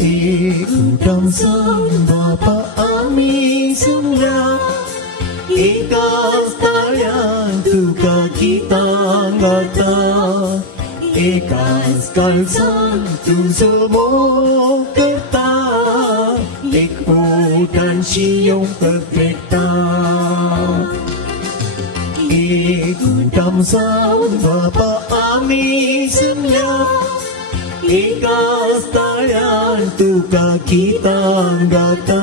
Kutamsan Bapa Ami semula Ekas talian tuka kita ngata Ekas kalsan tu semua kerta Ikutan siung perfecta Kutamsan Bapa Ami semula Ekas talian tuka kita ngata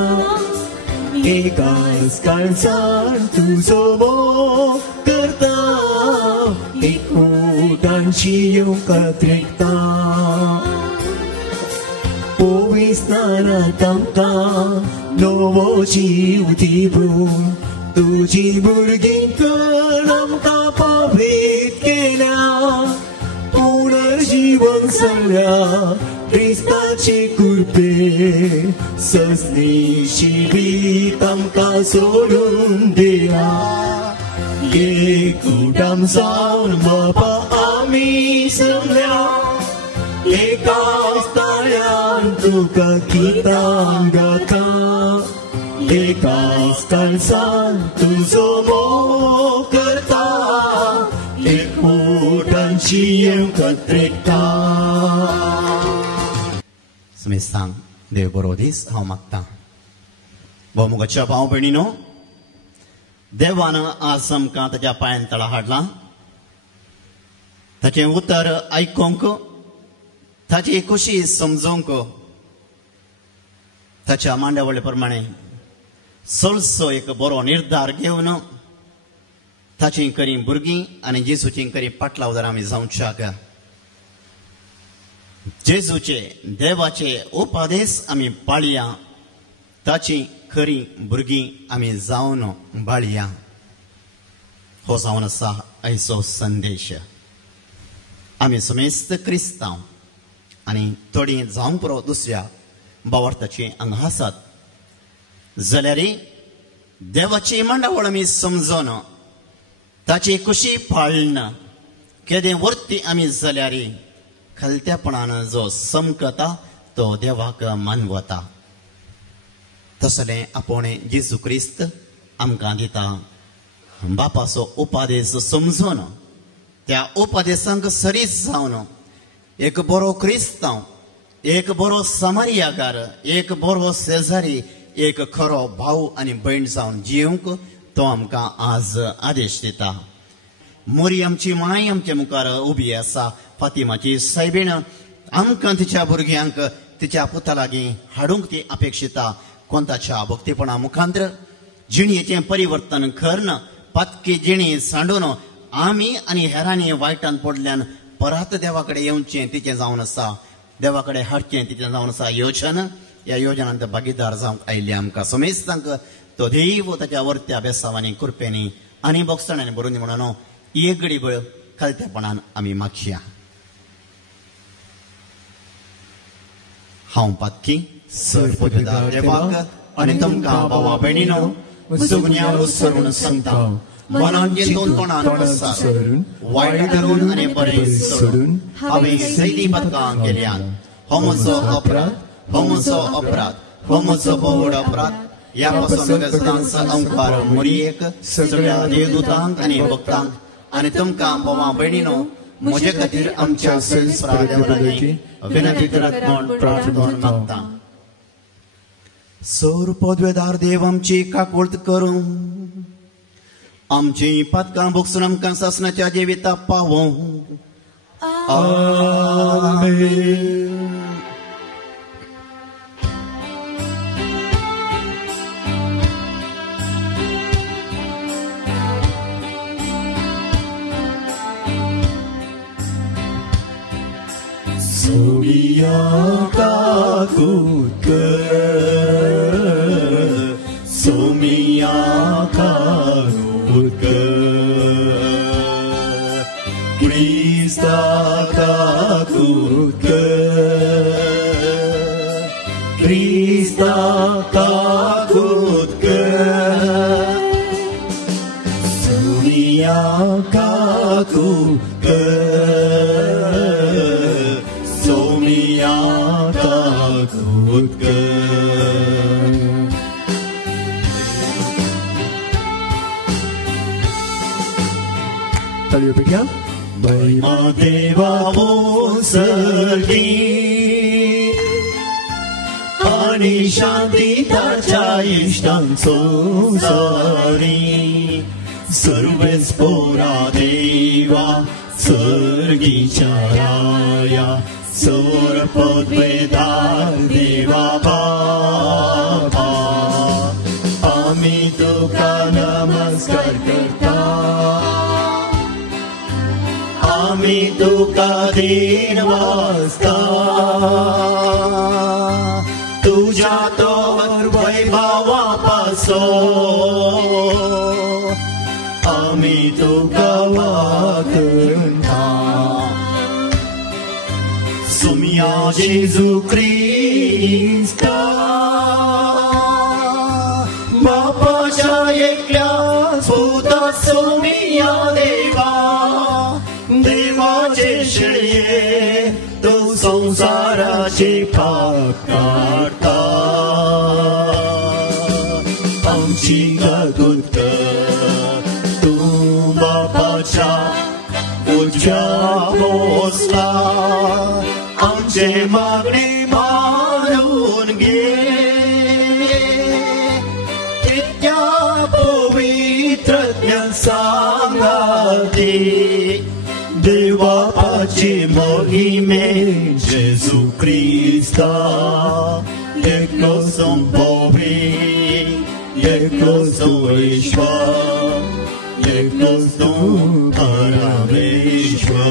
Ekas kalsan tu semua kerta Ikutan siung katrikta Powis naratamka Novo ciu tibu Tuji burgin kalam kapavit kena Punerjiwan salya Kristaci kurpe Sasni shibitam ka solun dia Kudam saun Bapa Ami semua Ekas talian tuka kita gata Ekas kalsan tu semua kerta Ikutan siang katrikta Semestang Dev Borodis Haumakta Bomugacha Pao Bernino Devana Asam का तजा पायन तला हडला तचे उत्तर ऐकोंको तचे खुशी समजोंको तच्या मांडवळे प्रमाणे सोलसो एक बरो निर्धार घेवन ताची करी भुरगीं आनी जेजूची करी पाटला उदर आमी जावंक जेजूचे देवाचे उपादेश आमी पाळया ताची खरी भुरगीं आमी जावन बाळया हो जावन आसा आयचो संदेश आमी समेस्त क्रिस्तांव आनी थोडी जावंक पुरो दुसऱ्या भावार्थाची हांगा आसात जाल्यार देवाची मांडावळ आमी समजोन ताची खुशी पाळना केदें वर्ती आमी जाल्यार खलत्यापणान जो समकता तो देवाक मानवता तसले आपूण जेजू क्रिस्त आमकां दिता बापाचो उपादेश समजून त्या उपादेशांक सरीस जावन एक बरो क्रिस्तांव एक बरो समारियाकार एक बरो शेजारी एक खरो भाऊ आनी भयण जावन जिवंक तो आमकां आज आदेश दिता मोरियमची माय आमच्या मुखार उबी आसा फातिमाची सायबीण आमकां तिच्या भुरग्यांक तिच्या पुता लागीं हाडूंक ती अपेक्षिता कोणताच्या भक्तीपणा मुखांतर जिणयेचें परिवर्तन करन पातकी जिणी सांडून आमी आनी हेरांनी वायटान पडल्यान परत देवा कडेन येवचें तिचें जावन आसा देवा कडेन हाडचें तिचें जावन आसा योजना ह्या योजनांत भागीदार जावंक आयिल्ले आमकां समेस्तांक तो देव ताच्या वर्त्या बेसावांनी कृपेनी आनी बोगसणांनी भरून दी म्हणून एक घडीभर खालत्यापणान आमी मागया हांव पातकी सर्वपदार देवाक आनी तुमकां भावा भयणीनो सगळ्या उसरून सांगता मनान जे दोन तोंडान आसात वायट धरून आनी बरें सोडून हांवें सैली बदकां केल्यात हो म्हजो अपराध हो म्हजो अपराध हो म्हजो बोड अपराध ह्या पासून गजांच अंकार मोरयेक सगळ्या देवदूतांक आनी भक्तांक आनी तुमकां भावा भयणीनो म्हजे खातीर आमच्या संस्कार देवाची विनंती करत म्हूण प्रार्थना मागता सौर पदवेदार देव आमची काकूळट करूं आमची पातकां भोगसून आमकां सासणाच्या जिविता पावों आमेन Soria kakutka Somia kakutka Krista kakutka Krista kakutka Somia kakutka Somia kakutka जागृत कर. ताळी उभ्या महिमा देवा ओसरली आणि शांती ताच्या इष्टांचो जारी. सर्वेच पोरा देवा सर्गीच्या राया सौर पदवेदार देवा बाबा. आम्ही तुका नमस्कार करता. आम्ही तुका दिन वाजता. तुझ्या तोवर वैभवापासो आम्ही तुका वागता. सुमिया जेजू ख्रिस्ता बापाच्या एकल्या सुता सुमिया देवा. देवाचे शेळये तो संसाराचे पाप काढता. आमची जागृत कर तू बापाच्या तुझ्या पोचला. आमचे मागणी मारून घे. इतक्या पवित्रज्ञ सांगाते देवाची मोहिमे. जेजू ख्रिस्ता एकलो संभोवी एकलो ईश्वर एकलो परमेश्वर.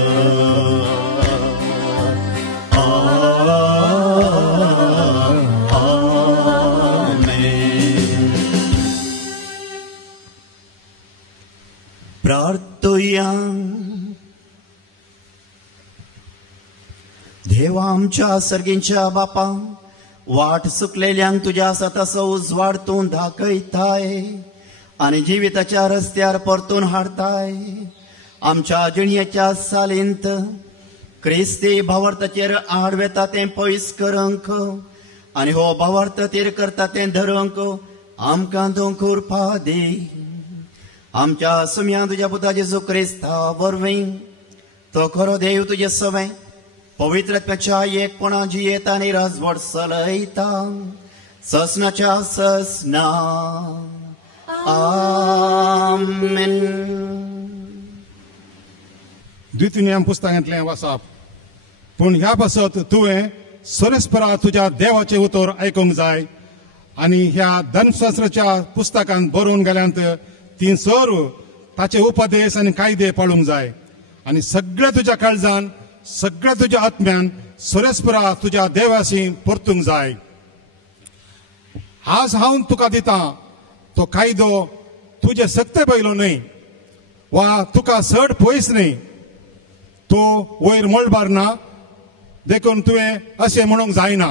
प्रार्थूया. देवा आमच्या सर्गींच्या बापा, वाट सुकलेल्यांक तुझ्या सतस उजवाड तू दाखयताय आणि जिविताच्या रस्त्यार परतून हाडताय. आमच्या जिणयेच्या सालींत क्रिस्ती भावार्थाचेर आडवेता तें पयस करंक आणि हो भावार्थ तेर करता तें धरंक आमकां दोंकुरपा दी. आमच्या सुम्या तुझ्या पुता जेजू क्रिस्ता वरवीं तो खरो देव तुझे सवय पवित्रत्वाच्या एकपणा जियेता आणि राजवट चलयता ससनाच्या ससना. आमेन. द्वितीय पुस्तकांतलें वाचप. पूण ह्या पासत तुवें सरस्परा तुज्या देवाचें उतर आयकूंक जाय आनी ह्या धर्मशास्त्राच्या पुस्तकांत बरोवन गेल्यांत ती सर्व ताचे उपदेश आनी कायदे पाळूंक जाय आनी सगळ्या तुज्या काळजान सगळ्या तुज्या आत्म्यान सरस्परा तुज्या देवाशी परतूंक जाय. आज हांव तुका दिता तो कायदो तुजे सक्ते पयलो न्हय वा तुका चड पयस न्हय. तो वयर मळबार ना देखून तुवें अशें म्हणूंक जायना.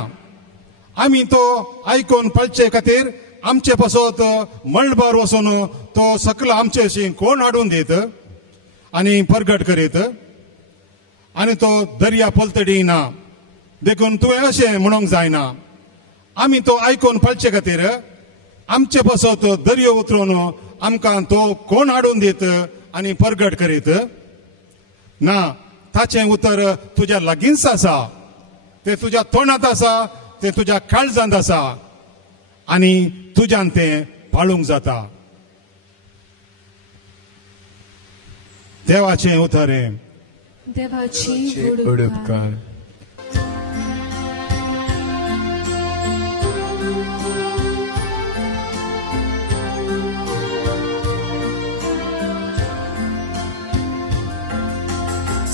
आमी तो आयकून पळचे खातीर आमचे पासत मळबार वचून तो सकल आमचे अशी कोण हाडून दित आनी परगट करीत आनी तो दर्या पलतडी ना देखून तुवें अशें म्हणूंक जायना. आमी तो आयकून पळचे खातीर आमचे पासत दर्यो उतरून आमकां तो कोण हाडून दित आनी परगट करीत ना. ताचें उतर तुज्या लागींच आसा. तें तुज्या तोंडांत आसा. तें तुज्या काळजांत आसा आनी तुज्यान तें पाळूंक जाता. देवाचें उतर हें. देवाची उडपकार.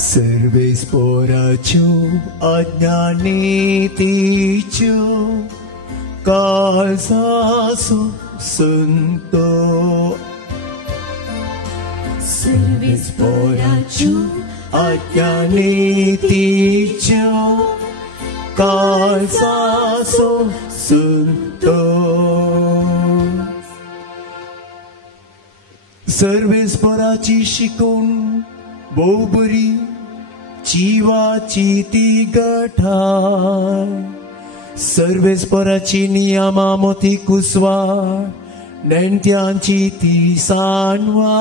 सर्वेस्पोराच्यो अज्ञानीतीच्यो काळजासो संतो. सर्वेस्पोराच्यो अज्ञानीतीच्यो काळजासो संतो. सर्वेस्पोराची शिकून भोव बरी जिवाची ती गठाय सर्वेस्पराची नियमा मोती कुसवार नेणत्यांची ती सांडवा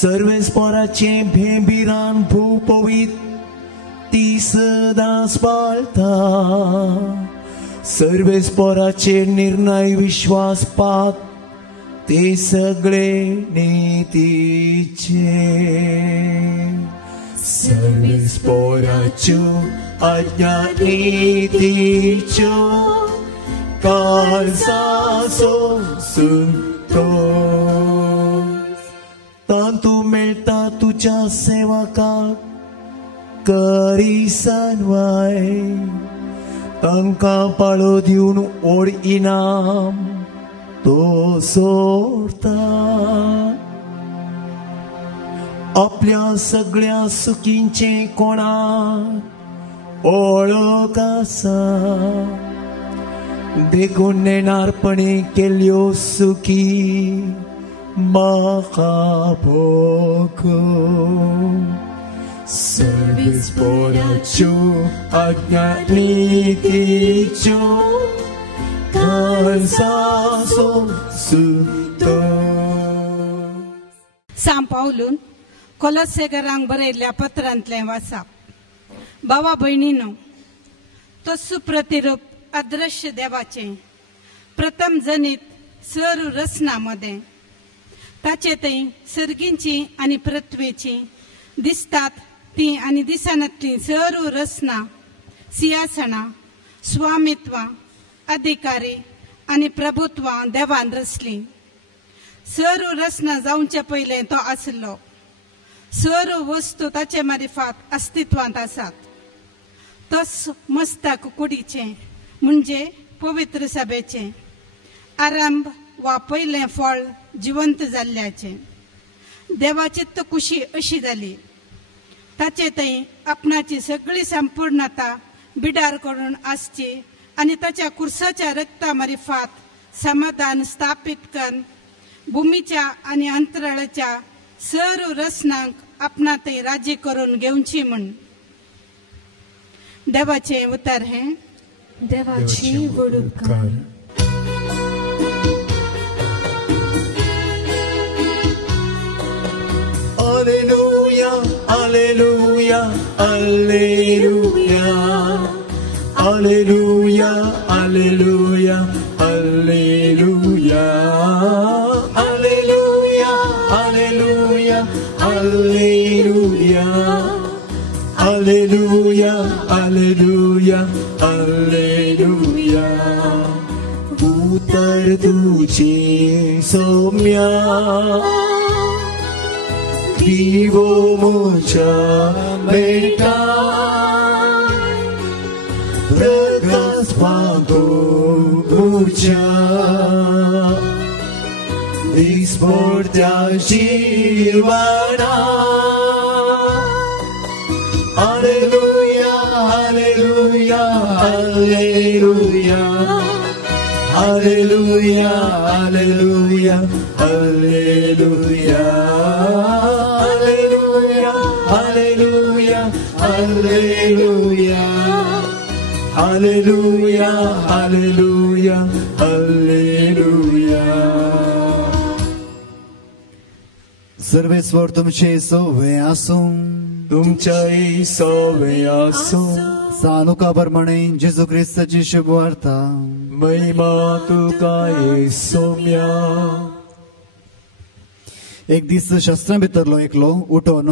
सर्वेस्पराचे भेंबिरान भूपवीत ती सदांच पाळता सर्वेस्पराचे निर्णय विश्वासपात ते सगळे नीतीचे सर्वेस्पराच्यो आज्ञा नीतीच्यो काळजाचो सुतो तांतू मेळटा तुझ्या सेवकाक करी सनवाय तांकां पाळो दिवन ओड इनाम तो सोडता आपल्या सगळ्या सुखींचे कोणाक ओळख आसा देखून नेणारपणे केल्यो सुखी म्हाका भोगो सर्वेस्पराच्यो आज्ञा नीतीच्यो काळजाचो सुतो सांत पावलून कोलोसेकरांक बरयल्ल्या पत्रांतलें वाचप भावा भयणीनो तो सुप्रतिरूप अदृश्य देवाचें प्रथम जनीत सरू रचनामध्ये ताचे थंय सर्गींची आनी पृथ्वीची दिसतात ती आनी दिसनातली सरू रचना सिंहासना स्वामित्वा अधिकारी आनी प्रभुत्वा देवान रचली सरू रचना जावचे पयलें तो आसलो सरू वस्तू ताचे मारिफात अस्तित्वांत आसात तो मस्तक कुडीचे म्हणजे पवित्र सभेचे आरंभ वा पयलें फळ जिवंत जाल्ल्याचे देवाची तो खुशी अशी जाली ताचे थंय आपणाची सगळी संपूर्णता बिडार करून आसची आनी ताच्या कुर्साच्या रक्ता मारिफात समाधान स्थापीत करून भुमीच्या आनी अंतराळाच्या सरू रचनांक आपणा थंय राजी करून घेवची म्हण देवाचे उतर हे देवाची वडुपकार Alleluia, alleluia, alleluia. Alleluia, alleluia, alleluia. Alleluia, alleluia, alleluia. Alleluia, alleluia, alleluia. Utar tuci somya Vivo mucha beta Bragas pago mucha Disporta Shivana Alleluia, alleluia, alleluia Alleluia, alleluia, alleluia Alleluia, alleluia, alleluia, alleluia, alleluia. Sarveshwar तुमचे सोवे आसूं तुमच्याही सोवे आसूं सानुका प्रमाणे जेजू ख्रिस्ताची शुभ वार्ता महिमा तुका येसोम्या. एक दीस शस्त्रां भितरलो एकलो उठोन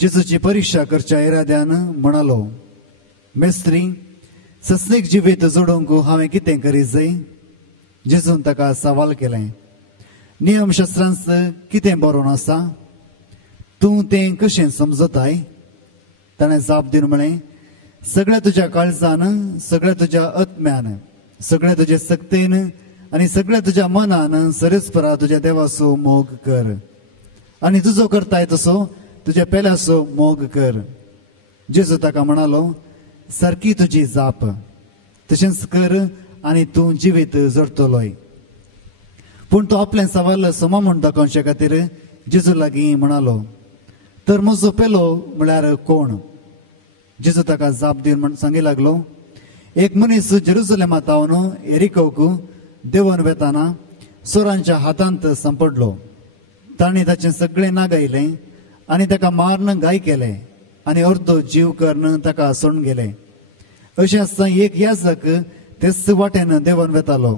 जेजूची परीक्षा करच्या इराद्यान म्हणालो मेस्त्री सस्तीक जिवीत जोडूंक हांवें कितें करीत जाय जेजून ताका सवाल केलें नियमशास्त्रांत कितें बरोवन आसा तूं तें कशें समजताय ताणें जाप दिवन म्हळें सगळ्या तुज्या काळजान सगळ्या तुज्या आत्म्यान सगळ्या तुजे सक्तीन आनी सगळ्या तुज्या मनान सरस्परा तुज्या देवाचो मोग कर आनी तुजो करताय तसो तुज्या पेल्याचो मोग कर जेजू ताका म्हणालो सारकी तुजी जाप तशेंच कर आनी तूं जिवीत जोडटलोय पूण तो आपलें सवाल समा म्हूण दाखोवचे खातीर जेजू लागीं म्हणालो तर म्हजो पेलो म्हळ्यार कोण जेजू ताका जाप दिवन म्हण सांगी लागलो एक मनीस जेरुसलेमांत तावन एरिकोक देंवन वेताना सोरांच्या हातांत सांपडलो. तांणी ताचें सगळें नागायलें आनी ताका मारन गाय केले आनी अर्दो जीव करून ताका सोडून गेले. अशें आसता एक याजक तेच वाटेन देंवन वेतालो.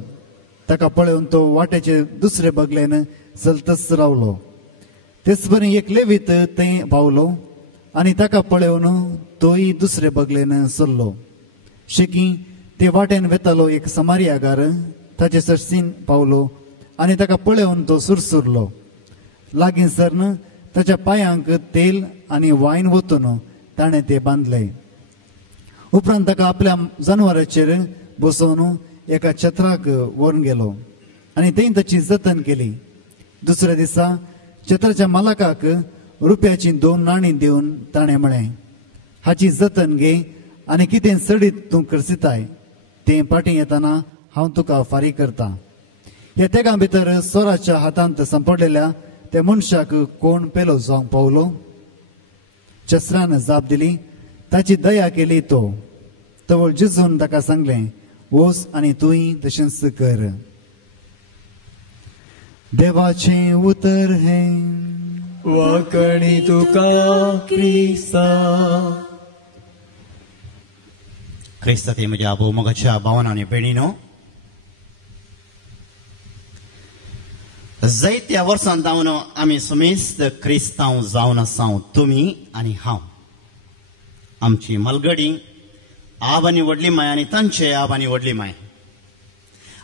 ताका पळोवन तो वाटेचे दुसरे बगलेन चलतच रावलो. तेच परी एक लेवीत थंय पावलो आनी ताका पळोवन तोय दुसरे बगलेन चल्लो. शिकी ते वाटेन वेतालो एक समारियागार ताचे सरसीन पावलो आनी ताका पळोवन तो सुरसुरलो. लागीं सरन ताच्या पांयांक तेल आनी वायन वतून ताणें ते बांदले. उपरांत ताका आपल्या जनावराचेर बसोवन एका छत्राक व्हरून गेलो आनी थंय ताची जतन केली. दुसऱ्या दिसा छत्राच्या मालकाक रुपयाची 2 नाणीं दिवन ताणें म्हळें, हाची जतन घे आनी कितें सडीत तूं करसिताय तें फाटीं येताना हांव तुका फारीक करता. ह्या तेगा भितर सोराच्या हातांत सांपडलेल्या त्या मनशाक कोण पेलो जावंक पावलो. शस्त्रान जाप दिली, ताची दया केली. तो तवळ जिजून ताका सांगलें, वच आनी तूंय तशेंच कर. देवाचें उतर हें वाकणी तुका क्रिस्ता. क्रिस्तांत म्हज्या भोवमोगाच्या भावांनो आनी भयणीनो, जायत्या वर्सां जावन आमी समेस्त क्रिस्तांव जावन आसा. तुमी आनी हांव. आमची मलगडी आबांनी व्हडली माय आनी तांचे आबांनी व्हडली माय.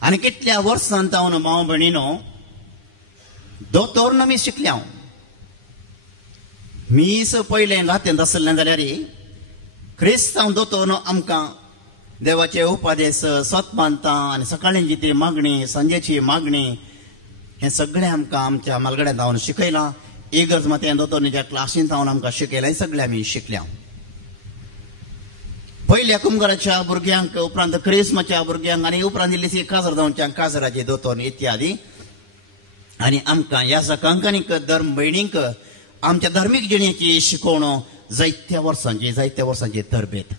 आनी कितल्या वर्सां जावन भाव भयणीनो दोतोर आमी शिकल्या. मीस पयलें रातीन आसलें जाल्यार क्रिस्तांव दोतोर आमकां देवाचे उपादेश सतपांता आनी सकाळींची ती मागणी, सांजेची मागणी, हें सगळें आमकां आमच्या मालगड्यांत जावन शिकयलां. इगर्ज मातें दोतोरच्या क्लासींत जावन आमकां शिकयलां. हें सगळें आमी शिकल्या. पयल्या कुंभाराच्या भुरग्यांक, उपरांत क्रिस्माच्या भुरग्यांक आनी उपरांत इल्लीशी काजर जावच्या काजराचे दोतोर इत्यादी. आनी आमकां याजकांक आनी धर्म भयणींक आमच्या धर्मीक जिणेची शिकोवण जायत्या वर्सांची तरबेत.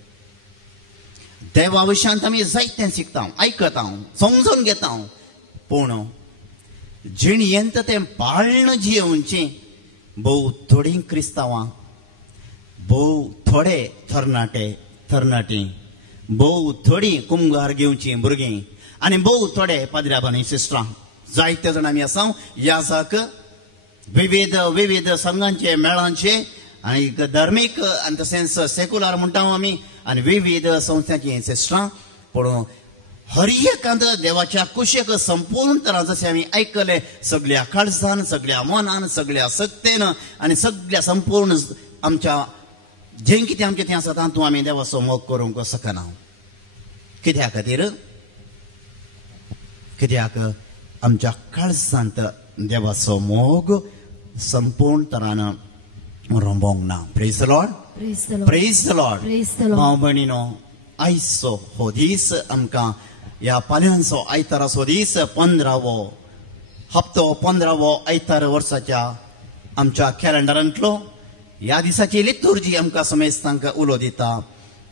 देवा विशयांत आमी जायतें शिकता, आयकता, समजून घेता. पूण जिणयेंत तें पाळण जियोवचें भोव थोडीं क्रिस्तांवां, भोव थोडे तरणाटी, भोव थोडीं कुंभार घेवचीं भुरगीं आनी भोव थोडे पाद्र्याबानी सिस्टरां, जायते जाण आमी आसा. याजक विविध संघांचे मेळांचे आनी धर्मीक आनी तशेंच सेक्युलर म्हणटा आमी आनी विविध संस्थांची सिस्टरां. पूण हर एकांत देवाच्या कुशेक संपूर्ण तरां जशें आमी आयकलें, सगळ्या काळजान, सगळ्या मनान, सगळ्या सत्तेन आनी सगळ्या संपूर्ण आमच्या जें कितें आमचें तें आसा तातूंत आमी देवाचो मोग करूंक शकना. कित्या खातीर? कित्याक आमच्या काळजांत देवाचो मोग संपूर्ण तरान रंबोंक ना. Praise the Lord. Praise the Lord. भाव भयणीनो, आयचो हो दीस आमकां ह्या पालयांचो आयताराचो दीस 15वो हप्तो 15वो आयतार वर्साच्या आमच्या कॅलेंडरांतलो. ह्या दिसाची लितुर्जी आमकां समेस्तांक उलो दिता.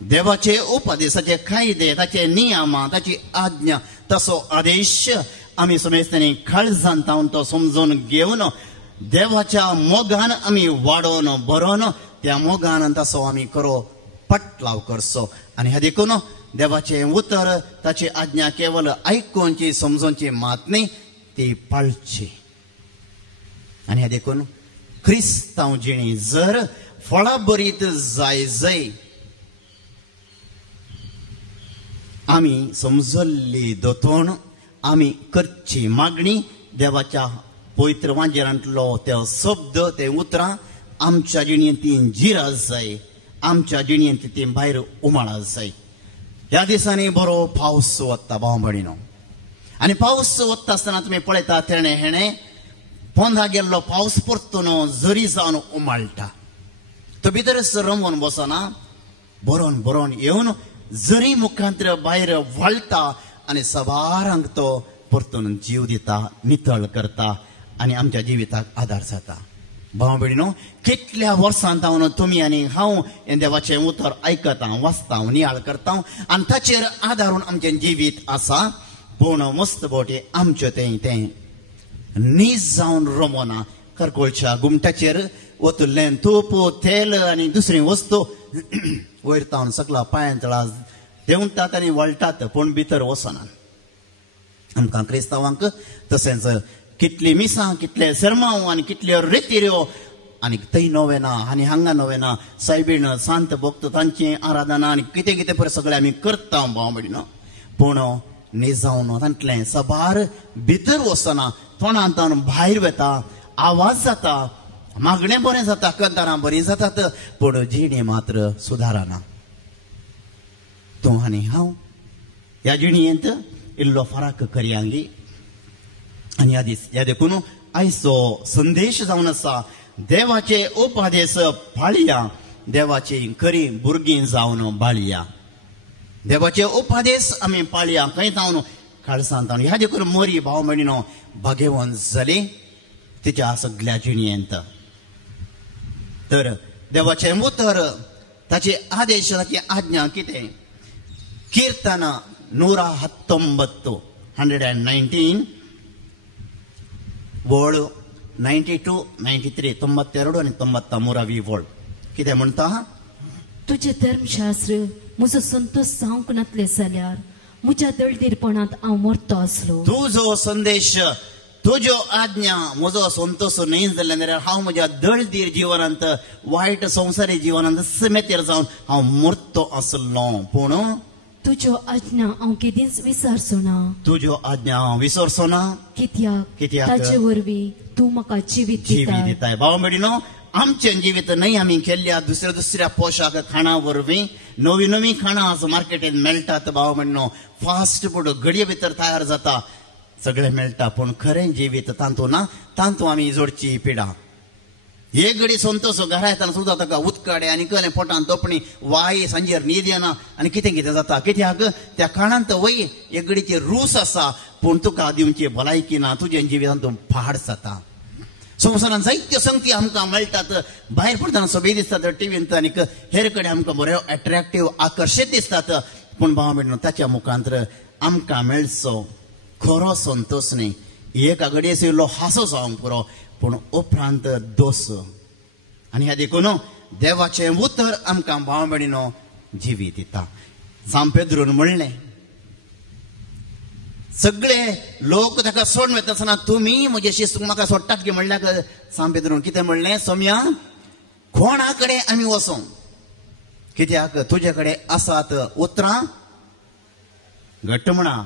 देवाचे उपदेशाचे कायदे, ताचे नियम, ताची आज्ञा, तसो आदेश आमी समेस्तांनी काळजांत तावन तो समजून घेवन देवाच्या मोगान आमी वाडोवन बरोवन त्या मोगान तसो आमी करो पटलाव करचो. आनी हे देखून देवाचे उतर, ताची आज्ञा केवळ आयकूनची समजूनची मात न्ही, ती पाळची. आनी हे देखून क्रिस्तांव जिणी जर फळां बरीत जाय आमी समजल्ली दोतोन आमी करची मागणी देवाच्या पवित्र वांजेरांतलो ते शब्द, ते उतरां आमच्या जिणेंत ती जिरात जाय, आमच्या जिणेंत ती भायर उमाळात जाय. ह्या दिसांनी बरो पावस वता भाव भयणीनो. आनी पावस वता आसतना तुमी पळयता तेणे हेणे पोंदा गेल्लो पावस परतून झरी जावन उमाळटा. तो भितरच रमून बसना, बरोवन येवन झरी मुखांतर भायर वळटा आनी सबारांक तो परतून जीव दिता, नितळ करता आनी आमच्या जिविताक आदार जाता. भाव भयणीनो कितल्या वर्सांतावन तुमी आनी हांव हें देवाचें उतर आयकता वाचता नियाळ करता आनी ताचेर आदारून आमचें जिवीत आसा पूण मस्त बोटी आमचें तें नीज जावन रमोना करकोळच्या गुमटाचेर वतुल्लें तूप तेल आनी दुसरी वस्तू वयर तावन सकला पांयां तळा देंवतात आनी वळटात पूण भितर वचनात आमकां क्रिस्तांवांक तशेंच कितली मिसां कितले सर्मांव आनी कितल्यो रितीऱ्यो आनी थंय नोवेना आनी हांगा नोवेना सायबीण सांत भक्त तांची आराधना आनी कितें कितें पळय सगळें आमी करता भाव भयणीनो पूण न्ही जावन तांतलें सबार भितर वचना तोंडांतावन भायर वेता आवाज जाता मागणें बरें जाता कंतारां बरीं जातात पूण जिणी मात्र सुदारना तूं आनी हांव ह्या जिणयेंत इल्लो फरक करयांगी आनी ह्या देखून आयचो संदेश जावन आसा देवाचे उपादेश पाळया देवाची खरी भुरगीं जावन बाळया देवाचे उपादेश आमी पाळया खंय जावन काळसांत ह्या देखून मोरी भाव भयणीनो भाग्यवंत जाली तिच्या सगळ्या जिणयेंत तर देवाचे उतर ताचे आदेश ताची आज्ञा कितें कीर्तन 119 119 वर्ड 92 93 92 आनी 93वी वर्ड कितें म्हणटा तुझे धर्मशास्त्र म्हजो संतोष जावंक नातले जाल्यार म्हज्या दळदीरपणांत हांव मरतो आसलो तुजो संदेश तुज्यो आज्ञा म्हजो संतोष न्ही जाल्यार जाल्यार हांव म्हज्या दळदीर जिवनांत वायट संवसारी जिवनांत समेतेर जावन हांव मरतो आसलो पूण तुज्यो आज्ञा हांव केदींच विसरचो ना तुज्यो आज्ञा हांव विसरचो ना कित्याक ताचे वरवीं तूं म्हाका जिवीत दिताय भाव भयणीनो आमचें जिवीत न्ही आमी केल्ल्या दुसऱ्या पोशाक खाणा वरवीं नवी नवी खाणां आज मार्केटींत मेळटात भाव भयणीनो फास्ट फूड घडये भितर तयार जाता सगळें मेळटा पूण खरें जिवीत तांतू ना तांतू आमी जोडची पिडा एक घडी संतोष घरा येताना सुद्दां ताका उदकाडे आनी कले पोटान तोपणी वाय सांजेर न्हीद येना आनी कितें कितें जाता कित्याक त्या काळांत वय एक घडीचे रूस आसा पूण तुका दिवची भलायकी ना तुजें जिवितांत तूं फाड जाता संवसारांत जायत्यो संगती आमकां मेळटात भायर पडटना सोबी दिसतात टिव्हींत आनी हेर कडेन आमकां बऱ्यो अट्रॅक्टीव आकर्शीत दिसतात पूण भाव भयणीनो ताच्या मुखांतर आमकां मेळचो खरो संतोष न्ही एक घडयेचो इल्लो हांसो जावंक पुरो पूण उपरांत दोस आनी ह्या देखून देवाचें उतर आमकां भाव भयणीनो जिवीत दिता सांत पेद्रून म्हणलें सगळे लोक ताका सोडून वता आसतना तुमी म्हजे शिस्त म्हाका सोडटात की म्हणल्यार सांत पेद्रून कितें म्हणलें सोम्या कोणा कडेन आमी वचूं कित्याक तुजे कडेन आसात उतरां घट्ट म्हणा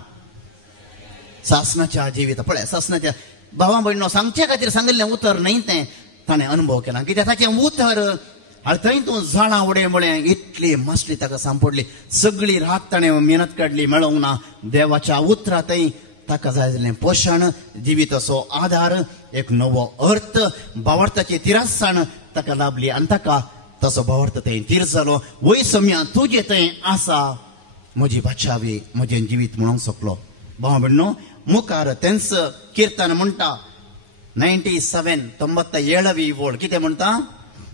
सासणाच्या जिवीत पळय सासणाच्या भावा भयणीनो सांगचे खातीर सांगिल्लें उतर न्ही तें ताणें अनुभव केला कित्याक ताचें उतर थंय तूं झाडां उडय म्हळें इतली मासली ताका सांपडली सगळी रात ताणें मेहनत काडली मेळोंक ना देवाच्या उतरा थंय ताका जाय जाल्लें पोशण जिविताचो आधार एक नवो अर्थ भावार्थाची तिरासाण ताका लाभली आनी ताका तसो भावार्थ थंय तीर जालो वय सम्या तुजें थंय आसा म्हजी बाचावी म्हजें जिवीत म्हणूंक सोंपलो भाव भयणीनो मुखार तेंच कीर्तन म्हणटा 97वी वर्ड कितें म्हणटा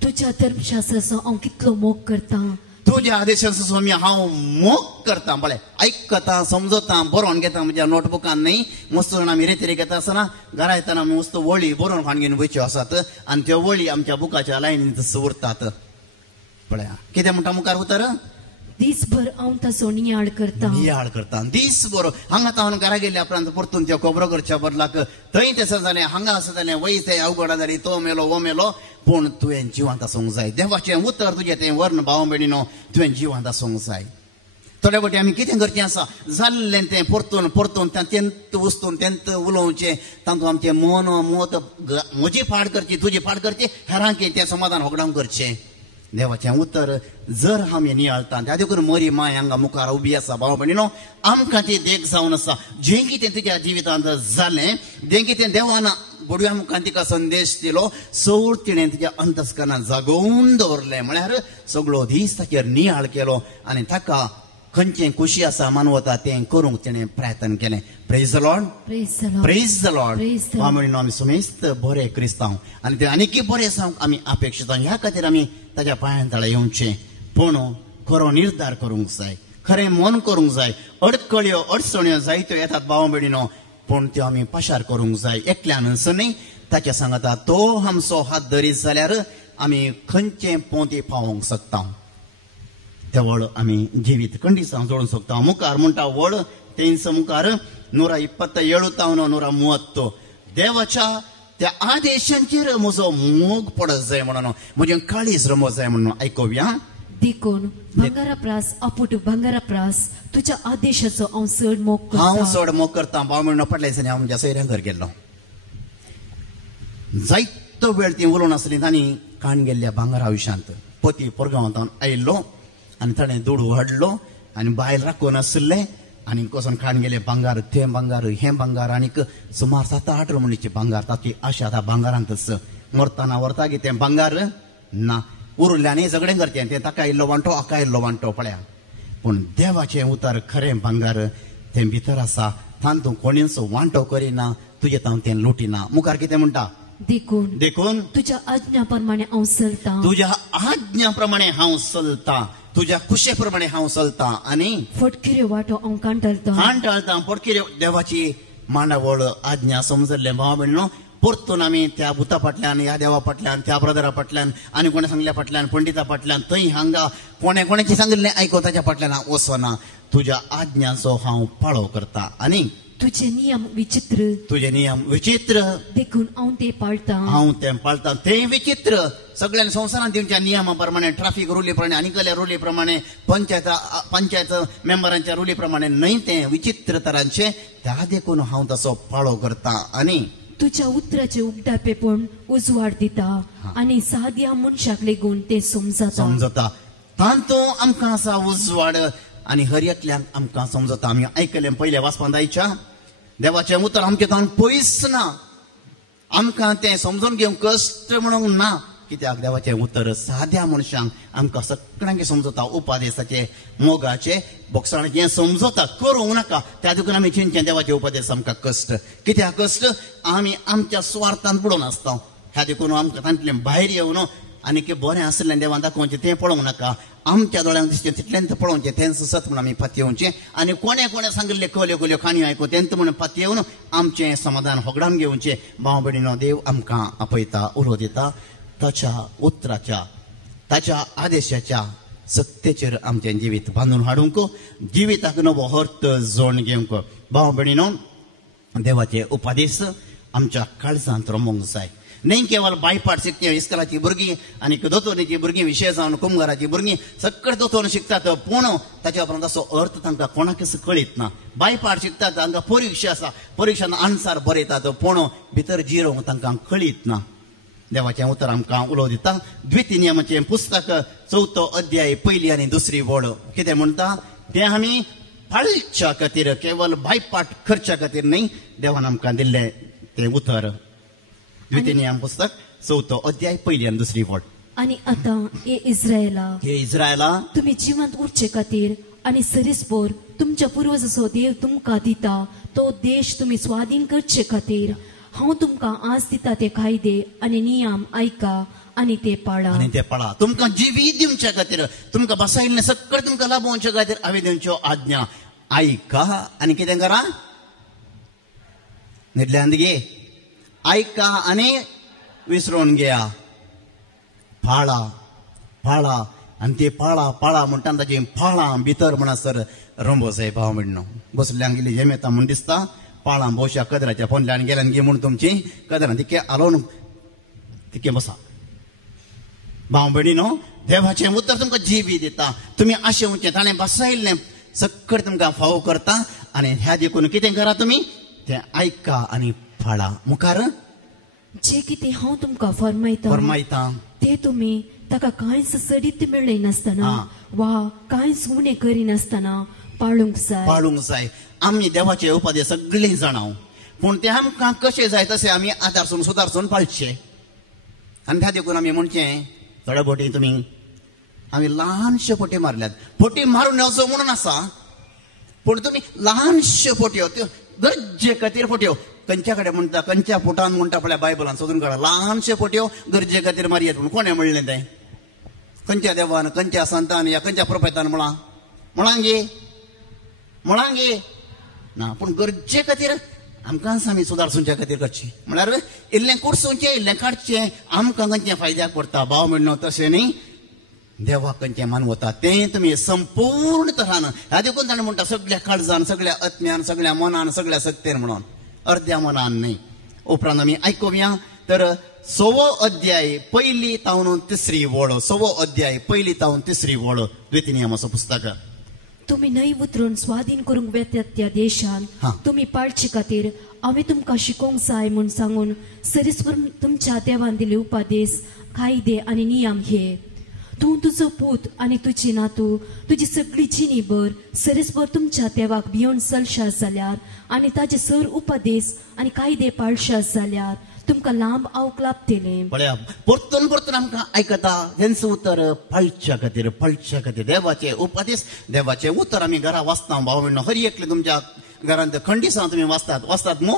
तुज्या धर्मशास्त्राचो हांव कितलो मोग करता तुज्या आदेशाचो सोमी हांव मोग करता बरें आयकता समजता बरोवन घेता म्हज्या नोटबुकान न्ही मस्त आमी रेतीरे घेता आसतना घरा येताना आमी मस्त वळी बरोवन फान घेवन वयच्यो आसात आनी त्यो वळी आमच्या बुकाच्या लायनींत उरतात पळय कितें म्हणटा मुखार उतर दीसभर हांव ताचो नियाळ करता दीसभर हांगा तावन घरा गेल्या उपरांत परतून त्यो खबरो करच्या बदलाक थंय तशें जालें हांगा असं जालें वय थंय अवघडा जाली तो मेलो वो मेलो पूण तुवें जिवांत आसूंक जाय देवाचें उतर तुजें तें वर्ण भाव भयणीनो तुवें जिवांत आसूंक जाय थोडे फावटी आमी कितें करचें आसा जाल्लें तें परतून परतून तेंत वस्तून तेंत उलोवचें तातूंत आमचें मन मत म्हजी फाड करची तुजी फाड करची हेरांकी तें समाधान होगडावंक करचें देवाचें उतर जर आमी नियाळटा त्या देखून मोरी माय हांगा मुखार उबी आसा भाव भयणीनो आमकां ती देख जावन आसा जें कितें तुज्या जिवितांत जालें जें कितें देवान बडव्या मुखार तिका संदेश दिलो सगळो तिणें तिच्या अंतस्करणांत जागोवन दवरलें म्हळ्यार सगळो दीस ताचेर नियाळ केलो आनी ताका खंयचें खुशी आसा मानवता तें करूंक तेणें प्रयत्न केलें. Praise the Lord, Praise the Lord. Praise the Lord. Praise the Lord. म्हणून आमी सुमेस्त बरे क्रिस्तांव आनी ते आनीक बरे जावंक आमी अपेक्षीत आहा. ह्या खातीर आमी ताच्या पांयां तळा येवचें. पूण खरो निर्धार करूंक जाय, खरें मन करूंक जाय. अडकळ्यो अडचण्यो जायत्यो येतात भाव भयणीनो, पूण त्यो आमी पाशार करूंक जाय. एकल्यानच न्ही, ताच्या सांगता तो आमचो हात धरीत जाल्यार आमी खंयचें पोंती पावोंक शकता. ते व्हड आमी जिवीत खंडीत जोडूंक शकता. मुखार म्हणटा व्हड तेंच मुखार 127-130 देवाच्या त्या आदेशांचेर म्हजो मोग पडत जाय म्हणून, म्हजें काळीज रमत जाय म्हणून. आयकुया. देखून भांगारा प्रास अपुट भांगारा प्रास तुझ्या आदेशाचो हांव चड मोग हांव करता. चड मोग करता. भाव म्हणून पडले दिसांनी हांव म्हज्या सयऱ्या घर गेल्लो. जायतो वेळ ती उलोवन आसली तांणी काण गेल्ल्या भांगरा विशयांत. पती परगांवांतान आयिल्लो आनी ताणें दुडू हाडलो आनी बायल राखून आसले आनी कसोन काण गेले भांगार, तें भांगार, हें भांगार आनीक सुमार 7-8 रमणीचे भांगार. ताची आशा त्या भांगारांतच मरतना व्हरता की तें भांगार ना. उरल्ल्यानी झगडें करचें, तें ताका इल्लो वांटो हाका इल्लो वांटो पळया. पूण देवाचें उतर खरें भांगार तें भितर आसा. तातूंत कोणीच वांटो करिना, तुजें तांव तें लुटिना. मुखार कितें म्हणटा? देखून तुझ्या आज्ञा प्रमाणे हांव चलतां. तुज्या आज्ञा प्रमाणे हांव चलतां, तुज्या कुशे प्रमाणे हांव चलतां आनी फटकिऱ्यो वाटो हांव कांटाळतां. पडकिऱ्यो देवाची मांडावळ आज्ञा समजल्ले भाव भयणीनो. परतून आमी त्या भुता फाटल्यान, ह्या देवा फाटल्यान, त्या ब्रदरा फाटल्यान आनी कोणें सांगल्या फाटल्यान, पंडिता फाटल्यान, थंय हांगा कोणाचें सांगिल्लें आयको ताच्या फाटल्यान हांव वचना. तुज्या आज्ञाचो हांव पाळो करता आनी तुझे नियम विचित्र. तुजे नियम विचित्र. देखून हांव ते पाळतां. हांव तें पाळटां. तें विचित्र. सगळ्या संवसारांत तेंच्या नियमा प्रमाणे, ट्राफीक रुली प्रमाणे, आनी कसल्या रुली प्रमाणे, पंचायत मेंबरांच्या रुली प्रमाणे न्हय, तें विचित्र तरांचें. त्या देखून हांव तसो पाळो करता आनी तुझ्या उतराचे उगडापेपण उजवाड दिता आनी साद्या मनशाक लेगून ते समजता. तांतूं आमकां आसा उजवाड आनी हर एकल्याक आमकां समजता. आमी आयकलें पयल्या वाचपांत आयच्या देवाचें उतर आमचें तावन पयस ना. आमकां तें समजून घेवंक कश्ट म्हणूंक ना. कित्याक देवाचें उतर साद्या मनशांक आमकां सगळ्यांक समजता. उपादेसाचे, मोगाचे, बोक्साळाचें समजता. करूंक नाका. त्या देखून आमी चिंतचें देवाचे उपादेस आमकां कश्ट. कित्याक कश्ट? आमी आमच्या स्वार्थान बुडून आसता. ह्या देखून आमकां तांतल्यान भायर येवन आनी बरें आसलें देवान दाखोवचें तें पळोवंक नाका. आमच्या दोळ्यांक दिसचें तितल्यांत पळोवचें, तेंच सत म्हणून आमी फाटी येवचें. आनी कोणें सांगिल्ले कल्यो काणयो आयकूं तेंच म्हणून फाटी येवन आमचें समाधान होगडावन घेवचें. भाव भयणीनो, देव आमकां आपयता, उलो दिता. ताच्या उतराच्या, ताच्या आदेशाच्या सत्तेचेर आमचें जिवीत बांदून हाडूंक, जिविताक नवो अर्थ जोडून घेवंक. भाव भयणीनो, देवाचे उपादेश आमच्या काळजांत रमोंक जाय. न्हय केवळ बायपाट शिकते. इस्कलाची भुरगीं आनी दोतोरेची भुरगीं विशय जावन कुंभाराची भुरगीं सकट दोतोर शिकतात, पूण ताच्या उपरांत असो अर्थ तांकां कोणाकच कळीत ना. बायपाट शिकतात, तांकां परीक्षा आसा, परीक्षान आन्सर बरयतात, पूण भितर जिरो तांकां कळीत ना. देवाचें उतर आमकां उलो दिता. द्वितीय नियमाचें पुस्तक 4 अध्याय 1 आनी 2 वड कितें म्हणटा तें आमी पाळच्या खातीर, केवळ बायपाट करच्या खातीर न्हय, देवान आमकां दिल्लें तें उतर. द्वितीय नियम पुस्तक 4 अध्याय 1 आनी 2 वड. आनी आतां हे इस्रायला तुमी जिवंत उरचे खातीर आनी सरीसभर तुमच्या पुर्वजाचो देव तुमकां दिता तो देश तुमी स्वाधीन करचे खातीर हांव तुमकां आज दिता ते कायदे आनी नियम ऐका आनी ते पाळा. तुमकां जिवीत दिवचे खातीर, तुमकां बसायिल्लें सकट तुमकां लाभोवचे खातीर हांवें तेंच्यो आज्ञा ऐका आनी कितें करा? न्हिदल्यान गे ऐका आनी विसरून घेया. पाळा आनी ते पाळा म्हणटा ताची फाळां भितर म्हणसर रंबो जाय. भाव म्हणणो बसल्यांक गेली हें येता म्हूण दिसता. पाळां भोवश्या कदराच्या पोंदल्यान गेल्यान गे म्हूण तुमची कदरां तिके आलोवन तिके बसा. भाव भयणीनो, देवाचें उतर तुमकां जिवी दिता. तुमी आशेवचें, ताणें बसायिल्लें सकट तुमकां फावो करता. आनी ह्या देखून कितें करा तुमी? तें ऐका आनी फाळा. मुखार जे कितें हांव तुमकां फरमायता ते तुमी ताका कांयच सडीत मेळ्ळें नासतना वा कांयच उणें करिनासतना पाळूंक जाय. आमी देवाचे उपादेश सगळीं जाणाव, पूण ते आमकां कशें जाय तशें आमी आदारसून सुदारसून पाळचे. आनी त्या देखून आमी म्हणचें थोडे बोटी तुमी आम्ही लहानशे फोटे मारल्यात. फोटे मारून असो म्हणून असा, पण तुम्ही लहानशे फोटे हो त्यो गरजे खातीर फोटे हो. कंच्याकडे म्हणटा, कंच्या फोटान म्हणटा पळय बायबलान सोदून काडा. लहानशे फोटे हो गरजे खातीर मारयात म्हणून कोणे म्हणलें तें? खंयच्या देवान, खंयच्या संतान, या खंयच्या प्रोफेतान म्हणांगे ना. पूण गरजे खातीर आमकां आमी सुदारसूंच्या खातीर करची म्हळ्यार इल्लें कुडसूंचें, इल्लें काडचें आमकां खंयचें फायद्याक पडटा. भाव म्हणणो तशें न्ही, देवाक खंयचें मानवता तें तुमी संपूर्ण तरान, ह्या देखून ताणें म्हणटा सगळ्या काळजान, सगळ्या आत्म्यान, सगळ्या मनान, सगळ्या सत्तेन म्हणून, अर्द्या मनान न्ही. उपरांत आमी आयकुया तर 6 अध्याय 1 तावन 3 वळो. 6 अध्याय 1 तावन 3 वळो द्वितीनियमाचो पुस्तक. तुम्ही न्हय उतरून स्वाधीन करूंक वेतात त्या देशान तुम्ही पाळचे खातीर हांवें तुमकां शिकोवंक जाय म्हूण सांगून सरीसभर तुमच्या देवान दिले उपादेश, कायदे आनी नियम हे. तूं, तुजो पूत आनी तुजी नातू, तुजी सगळी जिणीभर सरीसभर तुमच्या देवाक भियोन चलशात जाल्यार आनी ताजे सर उपादेश आनी कायदे पाळशात जाल्यार तुमकां लांब आवक लाभतले. पळया, परतून परतून आमकां आयकता तेंचं उतर पळच्या खातीर देवाचे उपदेश, देवाचे उतर आमी घरा वाचता. भाव म्हणणो हर एकले तुमच्या घरांत खंडिसां तुमी वाचतात मू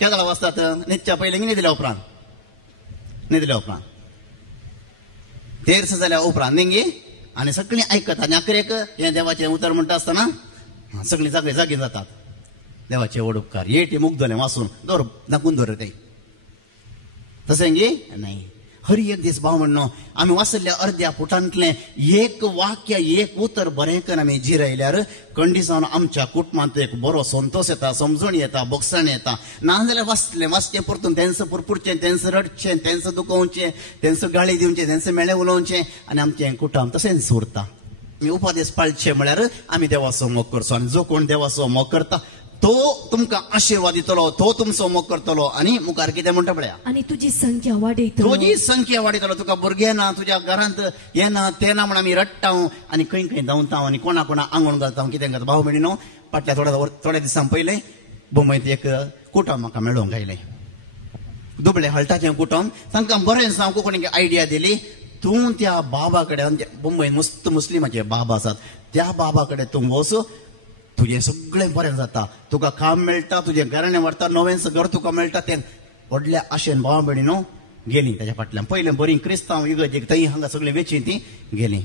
केदां वाचतात? न्हिदच्या पयलीं न्हिदल्या उपरांत तेर्स जाल्या उपरांत न्ही, आनी सगळीं आयकता. आनी अकरेक हें देवाचें उतर म्हणटा आसतना सगळीं जागी जातात. देवाचे व्हड उपकार येटी मुग्धलें वाचून दाखून दवर तें तशें गे नाही. हर एक दीस भाव म्हणणो आमी वाचल्ल्या अर्द्या फुटांतलें एक वाक्य, एक उतर बरें करून आमी जिरयल्यार खंडिसावन आमच्या कुटुंबांत एक बरो संतोष येता, समजण येता, बक्षण येता. नाजाल्यार वाचचें परतून तेंचं पुरपुरचें, तेंचं रडचें, तेंचं दुखोवचें, तेंचं गाळी दिवचें, तेंचं मेळें उलोवचें आनी आमचें कुटुंब तशेंच उरता. आमी उपादेश पाळचे म्हळ्यार आमी देवाचो मोग करचो. आनी जो कोण देवाचो मोग करता तो तुमकां आशिर्वाद दितलो, तो तुमचो मोग करतलो. आनी मुखार कितें म्हणटा पळया, आनी तुजी संख्या वाडयतलो. तुका भुरगे ना, तुज्या घरांत हें ना तें ना म्हण आमी रडटा आनी खंय खंय धांवता आनी कोणा आंगण घालता. कितें करता भाव म्हणिनो, फाटल्या थोड्या दिसां पयलें बोंबयत एक कुटुंब म्हाका मेळोंक आयलें. दुबळे हळटाचें कुटुंब. तांकां बरें सामको कोणी आयडिया दिली, तूं त्या बाबा कडेन, मुंबयन मुस्लिमाचे बाबा आसात, त्या बाबा कडेन तूं वच, तुजें सगळें बरें जाता, तुका काम मेळटा, तुजें घराणें व्हरता, नवेंच घर तुका मेळटा. तें व्हडल्या आशेन भाव भयणीनो गेलीं ताच्या फाटल्यान. पयलें बरीं क्रिस्तांव इगर्जेक थंय हांगा सगळीं वेचीं तीं गेलीं.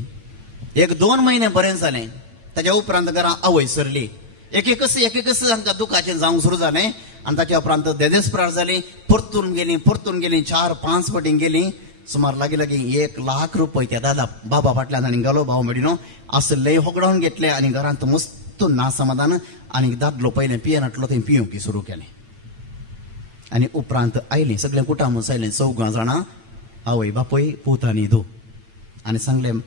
1-2 म्हयने बरें जालें. ताच्या उपरांत घरा आवय सरली. एक तांकां दुखाचें जावंक सुरू जालें आनी ताच्या उपरांत देदेस्परार जालीं. परतून गेलीं 4-5 फावटीं गेलीं. सुमार लागीं 1 लाख रुपया त्या दादा बाबा फाटल्यान आनी गेलो भाव भयणीनो. आसले होगडावन घेतले आनी घरांत मस्त ना समाधान. आनी दादलो पयलें पियेनाटलो थंय पियोवंक सुरू केलें. आनी उपरांत आयलीं सगळें कुटुंब आयलें 4 जाणां, आवय बापूय पूत आनी धू. आनी सांगलें,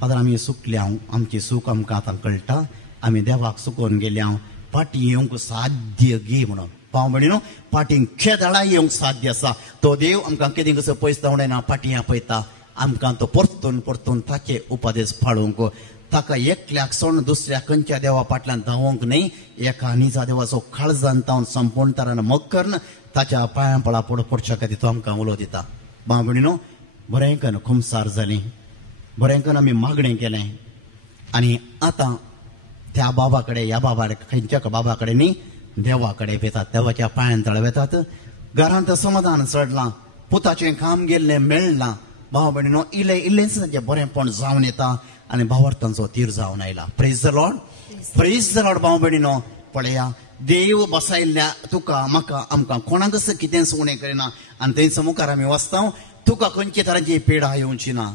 फादर आमी सुकल्या, आमची सूख आमकां आतां कळटा, आमी देवाक सुकोवन गेल्या, फाटीं येवंक साध्य गे म्हणून. भाव म्हणिनो, फाटीं खेदाळा येवंक साध्य आसा. तो देव आमकां कितें कसो पयस धांवडायना, फाटीं आपयता. आमकां तो परतून ताचे उपदेश पाळूंक, ताका एकल्याक सोडून दुसऱ्या खंयच्या देवा फाटल्यान धांवोंक न्ही. एका निजा देवाचो काळजान तावन संपूर्ण तरान मोग करन ताच्या पांयां पळा पडच्या खातीर तो आमकां उलो दिता. भाव भयणीनो, बरें करून खुमसार जालीं, बरें करून आमी मागणें केलें. आनी आतां त्या बाबा कडेन, ह्या बाबा खंयच्या बाबा कडेन न्ही, देवा कडेन येतात, देवाच्या पांयां तळ वेतात. घरांत समाधान चडलां, पुताचें काम गेल्लें मेळना. भाव भयणीनो, इल्लेंच ताचें बरेंपण जावन येता आनी भावार्थांचो तीर जावन आयला. प्रेज द लॉर्ड भाव भयणीनो. पळया, देव बसयल्ल्या तुका म्हाका आमकां कोणाकच कितेंच उणें करिना. आनी थंयच मुखार आमी वाचता, तुका खंयचे तरांची पिडा येवची ना.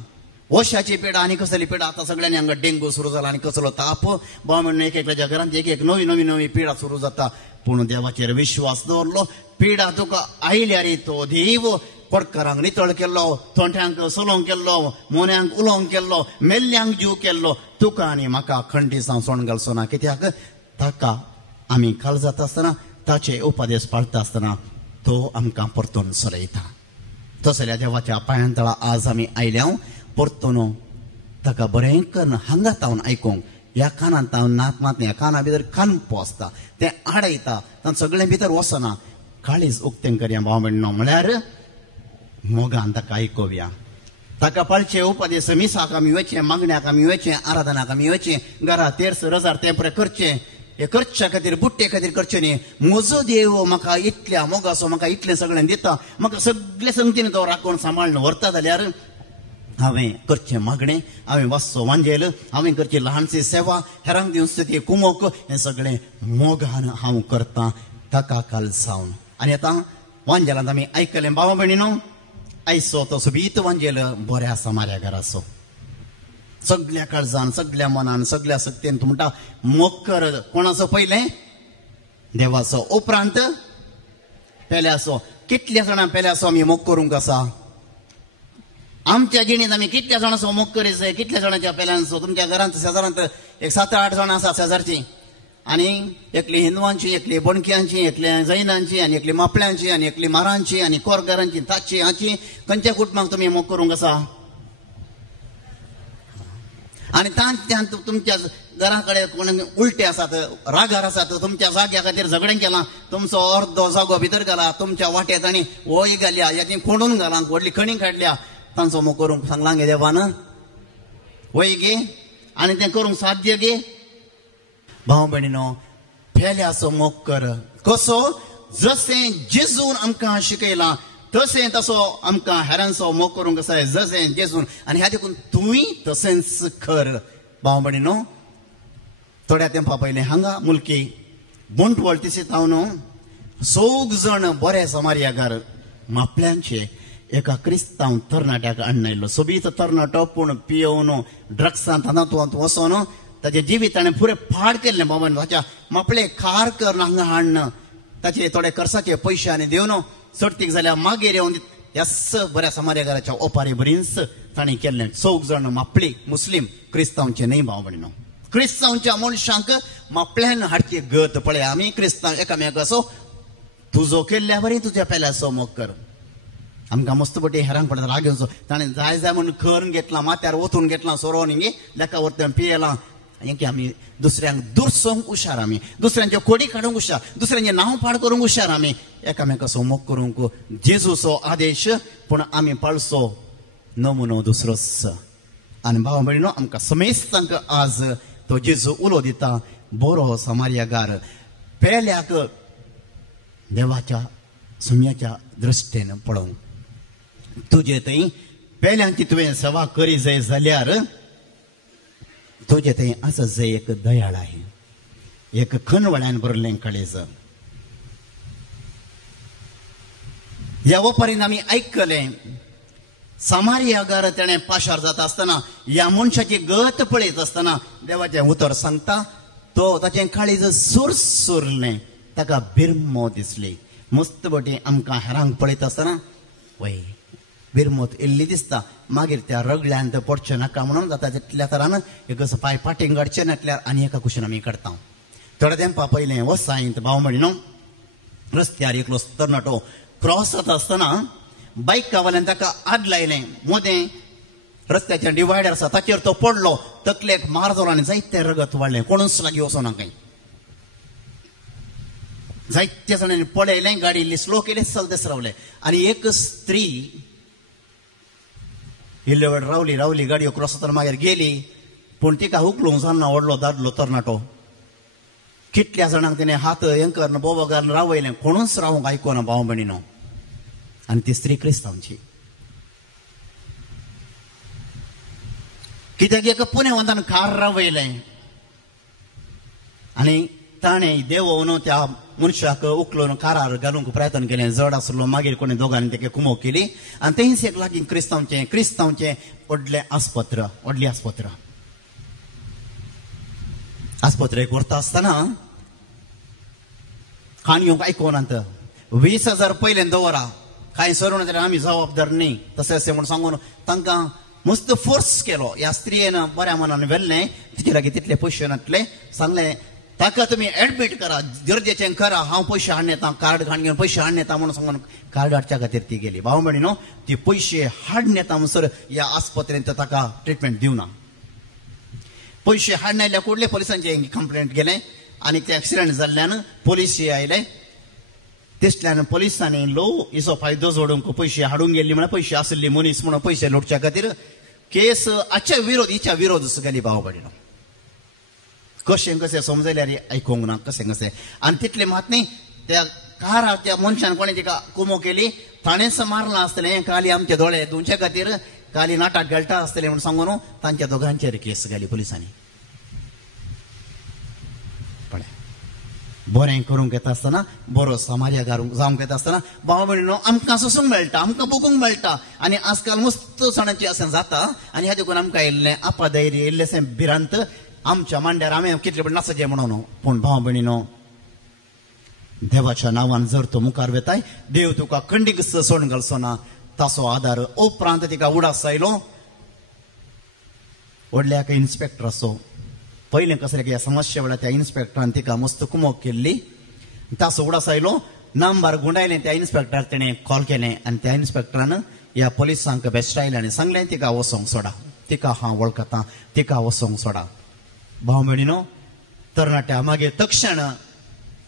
वशाची पिडा आनी कसली पिडा, आतां सगळ्यांनी हांगा डेंगू सुरू जाला आनी कसलो ताप. भाव म्हणून एकल्याच्या घरांत एक नवी पिडा सुरू जाता. पूण देवाचेर विश्वास दवरलो, पिडा तुका आयल्या रे, तो देव पडकारांक नितळ केल्लो, थोंट्यांक सोलोवंक केल्लो, मोन्यांक उलोवंक केल्लो, मेल्ल्यांक जीव केल्लो. तुका आनी म्हाका खंडिसांव सोण घालचो ना. कित्याक ताका आमी काळजात आसतना, ताचे उपदेश पाळटा आसतना तो आमकां परतून चलयता. तसल्या देवाच्या पांयां तळा आज आमी आयल्या. परतून ताका बरें करून हांगा तावन आयकूंक, ह्या कानांत तावन नाक मात ह्या काना भितर कानपो आसता, तें आडयता, तांत सगळें भितर वचना. काळीज उक्तें करया भाव भयणीनो, म्हळ्यार मोगान ताका आयकोवया. ताका पाळचे उपदेश मिसाक आमी वेचे मागण्याक आमी वेचे आराधनाक आमी वेचे घरा तेर्स रजार ते परे करचे हे करच्या खातीर बुट्टे खातीर करचे न्ही म्हजो देव म्हाका इतल्या मोगाचो म्हाका इतलें सगळें दिता म्हाका सगळे संगतीन तो राखून सांबाळून व्हरता जाल्यार हांवें करचें मागणें हांवें वाचचो वांजेल हांवें करची ल्हानशी सेवा हेरांक दिवन स्थिती कुमोक हें सगळें मोगान हांव करतां ताका काल सावन आनी आतां वांजेलांत आमी आयकलें भावा भयणीनो आयचो तो सोबीत वांजेल बऱ्या समाऱ्या घराचो सगळ्या काळजान सगळ्या मनान सगळ्या सक्तीन तूं म्हणटा मोग कर कोणाचो पयलें देवाचो उपरांत पेल्याचो कितल्या जाणां पेल्याचो आमी मोग करूंक आसा आमच्या जिणेंत आमी कितल्या जाणांचो मोग करीत जाय कितल्या जाणांच्या पेल्यांचो तुमच्या घरांत शेजारांत एक 7-8 जाणां आसा शेजारची आनी एकली हिंदुवांची एकली बोणक्यांची एकली जैनांची आनी एकली मापळ्यांची आनी एकली मारांची आनी कोरगारांची ताची हाची खंयच्या कुटुंबाक तुमी मोग करूंक आसा आनी तांत तुमच्या घरा कडेन कोण उलटे आसात रागार आसात तुमच्या जाग्या खातीर झगडें केलां तुमचो अर्दो जागो भितर घाला तुमच्या वाट्यात आनी वय घाल्या याची खोडून घाला व्हडली खणी काडल्या तांचो मोग करूंक सांगलां गे देवान वय गे आनी तें करूंक साध्य गे भाव भयणीनो पेल्याचो मोग कर कसो जशें जेजून आमकां शिकयलां तशें तसो आमकां हेरांचो मोग करूंक जाय जशें जेजून आनी ह्या देखून तुंय तशेंच कर भाव भयणीनो थोड्या तेंपा पयलें हांगा मुलकी बोंटवळ तिसेताव न्हू 6 जण बरे समार्यागार मापल्यांचे एका क्रिस्तांव तरणाट्याक हाडून सोबीत तरणाटो पूण पियोवन ड्रग्सांत हांगात वचोन ताचें जिवीत ताणें पुरे फाड केल्लें बाबान ताच्या मापळे खार कर हांगा हाडन ताचे थोडे कर्साचे पयशे आनी दिवन सर्तीक जाल्यार मागीर येवन ह्या बऱ्या समार्यागाराच्या ओपारी बरींच ताणें केल्लें 6 जण मापळी मुस्लीम क्रिस्तांवचे न्ही भाव भयणीनो क्रिस्तांवच्या मनशांक मापल्यान हाडची गत पळय आमी क्रिस्तांव एकामेकाचो तुजो केल्ल्या बरी तुज्या पेल्याचो मोग कर आमकां मस्त बटी हेरांक पडटा राग येवचो ताणें जाय जाय म्हणून खरून घेतलां माथ्यार वतून घेतलां सोरोन हिंगे लेका व्हरता पियेलां हें आमी दुसऱ्यांक दुरसोंक हुशार आमी दुसऱ्यांच्यो कोडी काडूंक हुशार दुसऱ्यांचें नांव पाड करूंक हुशार आमी एकामेकाचो मोग करूंक जेजूचो आदेश पूण आमी पाळचो नमुनो दुसरोच आनी भाव भयणीनो आमकां समेस्तांक आज तो जेजू उलो दिता बरो समार्यागार पेल्याक देवाच्या सुम्याच्या दृश्टेन पळोवंक तुजे थंय पेल्यांची तुवें सेवा करी जाय जाल्यार तुजे थंय आसा जाय एक दयाळ आहे एक खणवळ्यान भरलें काळीज ह्या ओपारीन आमी आयकलें समार्यागार तेणें पाशार जाता आसतना ह्या मनशाची गत पळयत आसतना देवाचें उतर सांगता तो ताचें काळीज सुरलें ताका बिरमो दिसली मस्त बटी आमकां हेरांक पळयत आसतना वय बिरमोत इल्ली दिसता मागीर त्या रगड्यांत पडचें नाका म्हणून जाता तितल्या तरान एक पांय पाटींग काडचें नाटल्यार आनी एका कुशीन आमी काडटा थोड्या तेंपा पयलें वसायंत भाव भयणीनो रस्त्यार एकलो तरणाटो क्रॉस जाता आसतना बायकावाल्यान ताका आड लायलें मोदें रस्त्याचें डिवायडर आसा ताचेर तो पडलो तकलेक मार जालो आनी जायतें रगत वाडलें कोणूच लागीं वचोना खंय जायत्या जाणांनी पळयलें गाडी इल्ली स्लो केली चलतेच रावले आनी एक स्त्री इल्ले वेळ रावली गाडयो क्रॉस जातना मागीर गेली पूण तिका उखलूंक जालना व्हडलो दादलो तरणाटो कितल्या जाणांक तिणें हात हें करन बोबो घालून रावयलें कोणूच रावूंक आयकोना भाव भयणीनो आनी ती स्त्री क्रिस्तांवची कित्याक एका पुण्यवंतान खार रावयलें आनी ताणें देवोवन त्या मनशाक उखलून कारार घालूंक प्रयत्न केलें जड आसलो मागीर कोणी दोगांनी तेका कुमो केली आनी थंयच एक लागीं क्रिस्तांवचें व्हडलें व्हडली आस्पत्रेक व्हरता आसतना काणयो आयकोनात 20,000 पयलें दवरा कांय सरून जाल्यार आमी जबाबदार न्ही तशें अशें म्हूण सांगून तांकां मस्त फोर्स केलो ह्या स्त्रियेन बऱ्या मनान व्हेल्लें तिचे लागीं तितले पयशे नासले सांगलें ताका तुमी एडमीट करा गरजेचें करा हांव पयशे हाडून येता कार्ड घाण घेवन पयशे हाडून येता म्हणून सांगून कार्ड हाडच्या खातीर ती गेली भाव भयणीनो ती पयशे हाडून येता म्हणसर ह्या आस्पत्रेंत ताका ट्रिटमेंट दिवना पयशे हाडून आयल्या कुडले पुलिसांचे कंप्लेंट गेलें आनी ते एक्सिडेंट जाल्ल्यान पुलीस आयले तेसल्यान पोलिसांनी लो इसो फायदो जोडूंक पयशे हाडून गेल्ली म्हळ्यार पयशे आसले मनीस म्हणून पयशे लोटच्या खातीर केस हाच्या विरोध हिच्या विरोध गेली भावबडिनो कशें कशें समजल्यार आयकूंक ना कशें आनी तितले मात न्ही त्या कारा त्या मनशान कोणी तिका कुमो केली ताणेंच मारला आसतलें काली आमचे दोळे तुमच्या खातीर काली नाटाक घालता आसतलें म्हणून सांगून तांच्या दोगांचेर केस घाली पुलिसांनी बरें करूंक येता आसतना बरो समाजाक जावंक येता आसतना भाव भयणीनो आमकां सोसूंक मेळटा आमकां बगूंक मेळटा आनी आजकाल मस्त सणांचें अशें जाता आनी हाजे करून आमकां इल्लें आपाधैर्य इल्लेंशें भिरांत आमच्या मांड्यार हांवें कितले पण नासचें म्हणून पूण भाव भयणीनो देवाच्या नांवान जर तूं मुखार वेताय देव तुका खंडीक सोडून घालचो ना ताचो आदार उपरांत तिका उडास आयलो व्हडल्याक इन्स्पेक्टर असो पयलें कसलें ह्या समस्या वेळार त्या इन्स्पेक्टरान तिका मस्त कुमोक केल्ली ताचो उडास आयलो नंबर गुंडायलें त्या इन्स्पेक्टर तेणें कॉल केलें आनी त्या इन्स्पेक्टरान ह्या पुलिसांक बेश्ट आयलें आनी सांगलें तिका वचोंक सोडा तिका हांव वळखतां तिका वचोंक सोडा भाव भयणीनो तरणाट्या मागीर तक्षण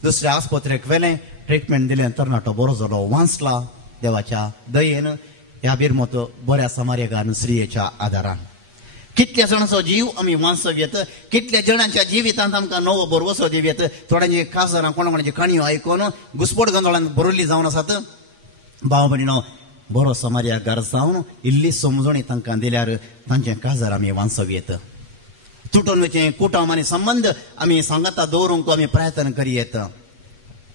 दुसऱ्या आस्पत्रेक व्हेलें ट्रिटमेंट दिलें तरणाटो बरो जालो वांचला देवाच्या दयेन ह्या बिरमोत बऱ्या समार्यगान स्त्रियेच्या आदारान कितल्या जाणांचो जीव आमी वांचव येत कितल्या जाणांच्या जिवितांत आमकां नवो बरवसो दिव येत थोड्यांची काजारां कोणाची काणयो आयकून घुसपट गोंदळान बरोल्ली जावन आसात भाव भयणीनो बरो समार्यगार जावन इल्ली समजणी तांकां दिल्यार तांचें काजार आमी वांचव येत तुटून वचें कुटुंब आनी संबंध आमी सांगाता दवरूंक आमी प्रयत्न करीत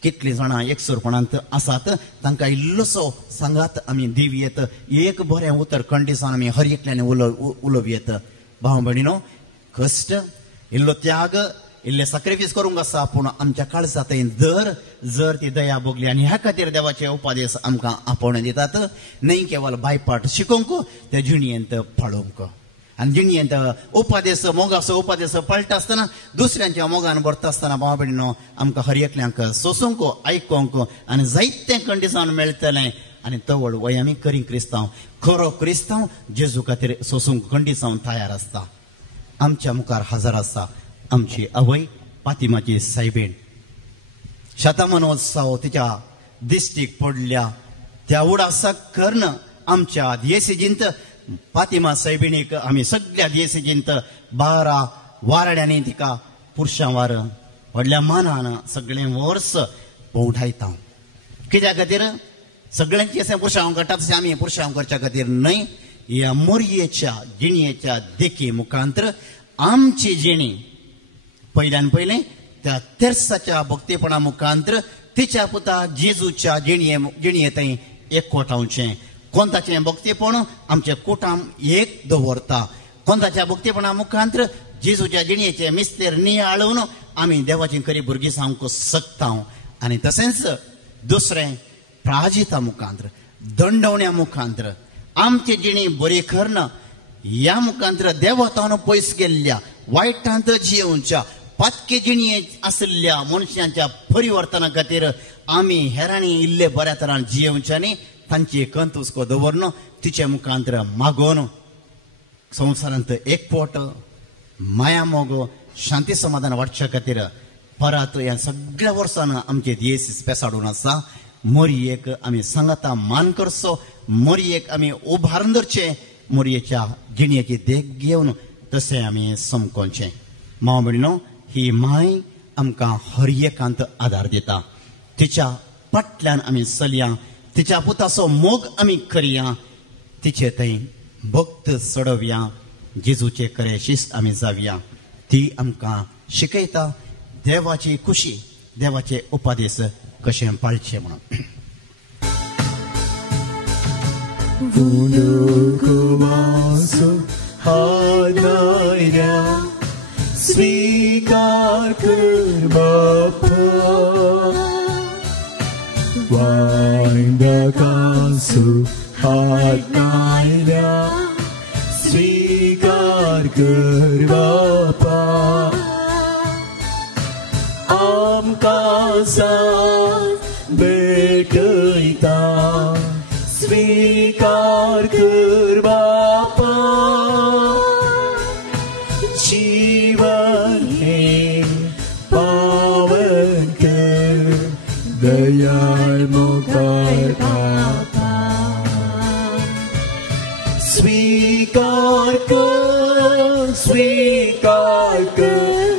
कितलीं जाणां एकसुरपणांत आसात तांकां इल्लोसो सांगात आमी दिवयेत एक बरें उतर खंडिसान आमी हर एकल्यान उलोवयेत भाव भयणीनो कश्ट इल्लो त्याग इल्ले सॅक्रिफायस करूंक आसा पूण आमच्या काळजांत जर ती दया भोगली आनी ह्या खातीर देवाचे उपदेश आमकां आपोवन दितात न्हय केवळ बायपाट शिकोवंक त्या जिणयेंत पाळोवंक आनी जिणयेंत उपदेश मोगाचो उपदेश पळटा आसतना दुसऱ्यांच्या मोगान भरता आसतना भाव भयणीनो आमकां हर एकल्यांक सोसूंक आयकोंक आनी जायतें खंडिसान मेळटलें आनी तवड वय आमी खरी क्रिस्तांव खरो क्रिस्तांव जेजू खातीर सोसूंक खंडिसावन तयार आसता आमच्या मुखार हजर आसा आमची आवय फातिमाची सायबीण शतमानोत्सव तिच्या दिश्टीक पडल्या त्या उडासाक कर्ण आमच्या दियेसीजींत फातिमा सायबिणीक आमी सगळ्या दियेसीजींत 12 वारड्यांनी तिका पुरुशां वार व्हडल्या मानान सगळें वर्स पवठायता कित्या खातीर सगळ्यांची अशें पुरुशां करता तशें आमी पुरुशां करच्या खातीर न्हय ह्या मोरयेच्या जिणयेच्या देखी मुखांतर आमची जिणी पयल्यान पयलें त्या तेर्साच्या भक्तीपणा मुखांतर तिच्या पुता जेजूच्या जिणयेंतय एकवटावचें कोणताचें भक्तीपण आमचे कुटुंब एक दवरता कोणताच्या भक्तीपणा मुखांतर जेजूच्या जिणयेचे मिस्तेर नियाळून आमी देवाची खरी भुरगीं जावंक शकता आनी तशेंच दुसरें प्राजिता मुखांतर दंडवण्या मुखांतर आमची जिणी बरी करना ह्या मुखांतर देवतान पयस गेल्ल्या वायटांत जियोवच्या पातके जिणये आसल्या मनशांच्या परिवर्तना खातीर आमी हेरांनी इल्ले बऱ्या तरान जियोवच्यांनी तांची कंत हुस्को दवरन तिचे मुखांतर मागोवन संवसारांत एकपोट माया मोग शांती समाधान वाडच्या खातीर परत ह्या सगळ्या वर्सान आमचे दियेसीस पेसाडून आसा मोरयेक आमी सांगाता मान करचो मोरयेक आमी उबारून धरचें मोरयेच्या जिणयेची देख घेवन तशें आमी समकोवचें माव भयणीनो ही माय आमकां हर एकांत आदार दिता तिच्या पटल्यान आमी चलया तिच्या पुताचो मोग आमी करया तिचे थंय भक्त सोडवया जेजूचे खरे शिस्त आमी जावया ती आमकां शिकयता देवाची खुशी देवाचे उपदेश कशें पाळचें म्हणून स्वीकार कर बापा वांगडाकांसो हात नायल्या स्वीकार कर बापा आमकां साथ भेटयता स्वीकार कर बापा जीवन हे पावन कर दयाळ स्वीकार कर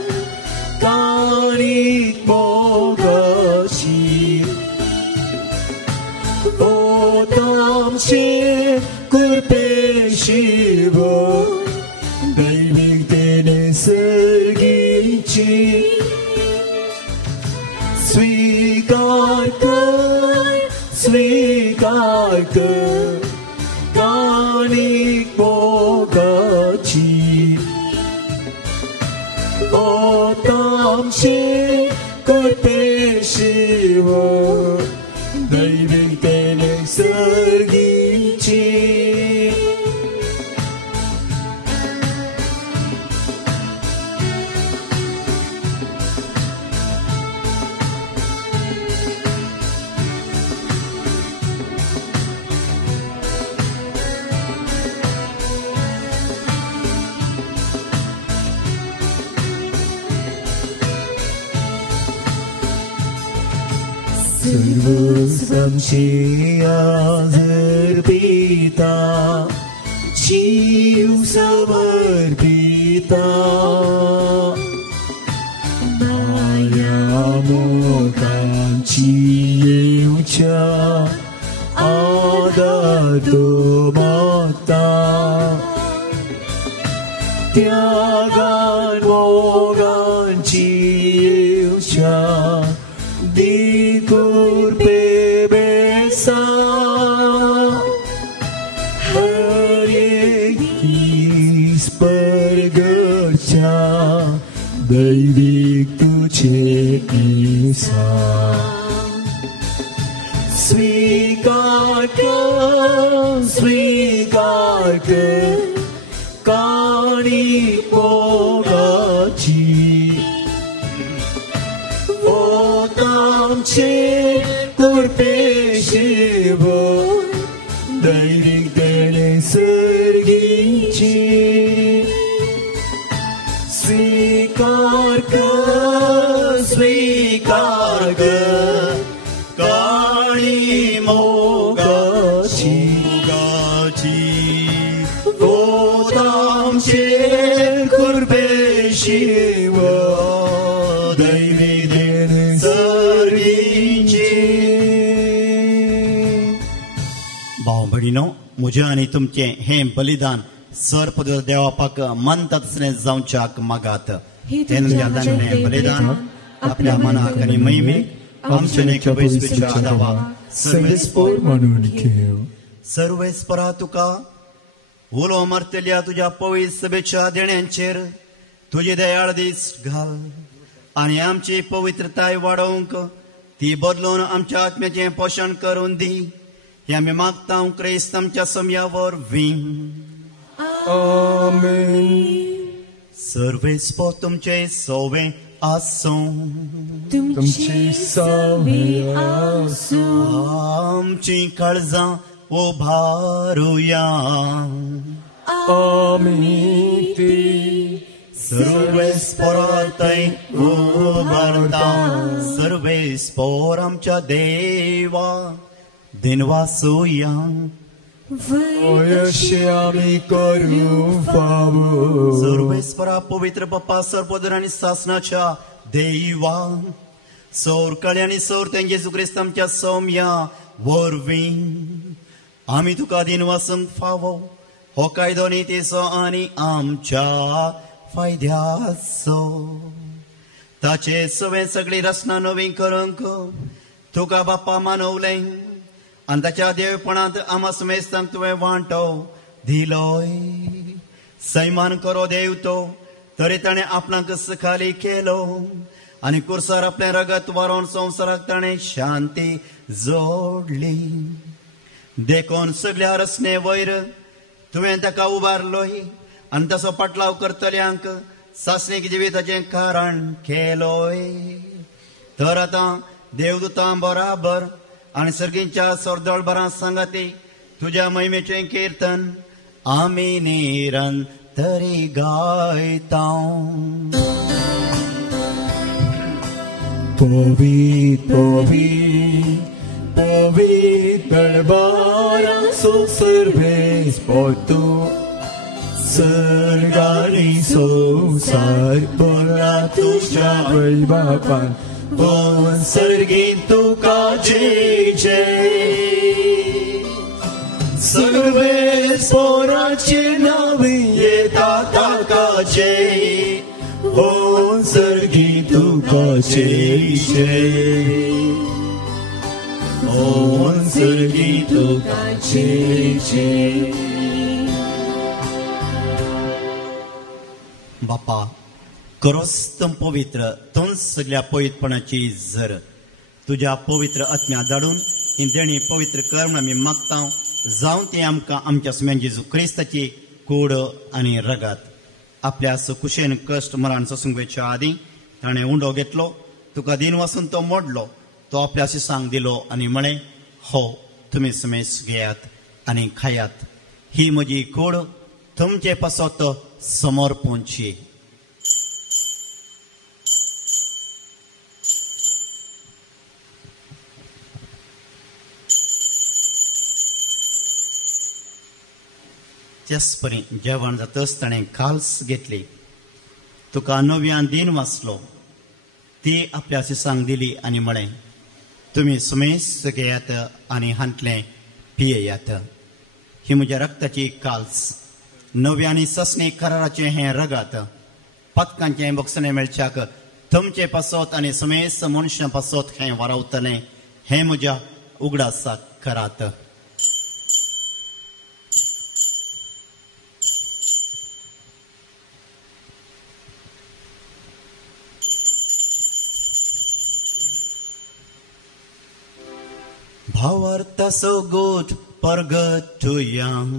काळीक मोगाची ओ तामशे कुरपेशी दैविकतेने सर्गीची स्वीकार कर काळीक मोगाची ओ तामशे कुरपेशी दैविकतेने सर्गीची सर्वसंशी आदर पिता जीव समर्पिता माया मोगांची येवच्या आदार मागता त्यागान मोगांची येवच्या दिगुर बेबेसा हर एक स्पर्गच्या दैविक तुझे ईसा स्वीकार कर काळीक मोगाची आमचे कुरपेशी दैविकतेने सर्गीची स्वीकार कर काळी मोगाची ओ आमचे कुरपेशी दैविकतेने भाव भगिनो मुझे आणि तुमचे हे बलिदान सरपद देवापाक मनतात जावच्याक मागात हे बलिदान आपल्या मनाक आणि महिमेक आमचे आदावा सर्वेस्पर म्हणून घेव सर्वेस्परा तुका उलो मरतल्या तुझ्या पवित्र सभेच्या देण्यांचेर तुझे दयाळ दीस घाल आणि आमची पवित्रताय वाढवूंक ती बदलून आमच्या आत्म्याचे पोषण करून दी हे आम्ही मागता क्रिस्त आमच्या समयावर वीम आमेन सर्वेस्पर तुमचे सोवे आसो तुमची सावे आसो आमची काळजां उभारुया आमीन ती सर्वेस्परातय उबारता सर्वेस्पर आमच्या देवा दिनवासुया अशें आमी करूं फावो सर्वेस्परा पवित्र पप्पा सरपदर आणि शासनाच्या देवा सौर कळे आणि सौर तेंगे येशू ख्रिस्त आमच्या सौम्या वरवीं आमी तुका दिनवासूंक फावो हो कायदो नितीचो आनी आमच्या फायद्याचो ताचे सवे सगळी रचना नवी करूंक तुका बाप्पा मानवलें आनी ताच्या देवपणांत आमा समेस्तांक तुवें वांटो दिलोय सैमान करो देव तो तरी ताणें आपणाक सखाली केलो आनी कुर्सार आपलें रगत वारोवन संवसाराक ताणें शांती जोडली देखून सगळ्या रचने वयर तुवें ताका उबारलोय आनी तसो पाटलाव करतल्यांक सासणीक जिविताचें कारण केलोय तर आतां देवदूतां बराबर आनी सर्गींच्या सोरदळबरां सांगाती तुज्या महिमेचें कीर्तन आमी निरंतरी गायता पवित्र पवित्र दरबारा so serves por tu sergani so sar bora tu jai bapan bon sergin tu ka jai serves pora chinavi ye tata ka jai bon sergin tu ka jai on sergito काचे बापा खरोच तुम पवित्र तुम सगळ्या पवित्रपणाची झर तुझ्या पवित्र आत्म्या धाडून ही देणी पवित्र कर म्हणून आमी मागता जावं ते आमकां आमच्या सुम्यान जेजू क्रिस्ताची कूड आनी रगत आपल्या कुशेन कश्ट मरण ससुंगेच्या आदी ताणें उंडो घेतलो तुका दिन वचून तो मोडलो तो आपल्या शिसांक दिलो आनी म्हणे हो तुमी समेस घेयात आनी खायात ही म्हजी कूड तुमचे पासत समोर पोंची तेचपरी जेवण जातच ताणें काल्स घेतली तुका नव्यान दिन वाचलो ती आपल्या शिसांक दिली आनी म्हळें तुमी समेस घेयात आनी हांतलें पियेयात ही म्हज्या रक्ताची काल्स नव्यानी ससणे कराराचें हें रगत पथकांचें बक्षणें मेळच्याक तुमचे पासत आनी समेस मनशां पासत हें वारावतलें हें म्हज्या उगडासाक करात Bhavarta so good for good to young.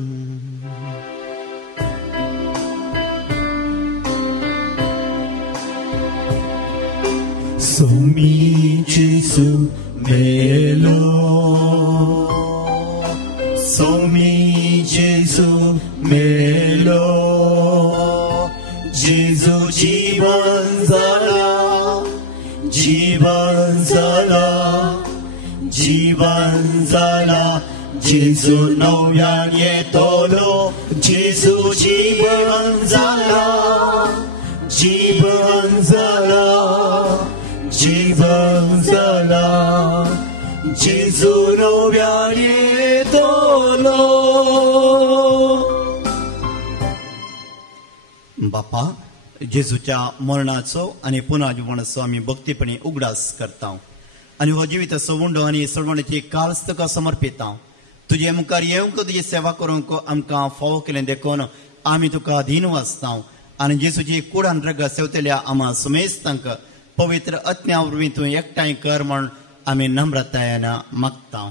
So me Jesus melo So me Jesus melo Jesus jivan zala जीवन झाला जेजू नव्यान येतलो जेजू जीवन झाला जेजू नव्यान येतलो बापा जेजूच्या मरणाचो आनी पुनर्जीवनाचो आमी भक्तीपणी उगडास करता आनी हो जिवीत सवुंडो आनी सडवण्याची काल्स तुका समर्पिता तुजे मुखार येवंक तुजी सेवा करूंक आमकां फावो केलें देखून आमी तुका दिन वाचता आनी जेजूची कुडान रगत सेवतल्या आम्हा सुमेस्तांक पवित्र आत्म्या वरवीं तूं एकठांय कर म्हण आमी नम्रतायेन मागता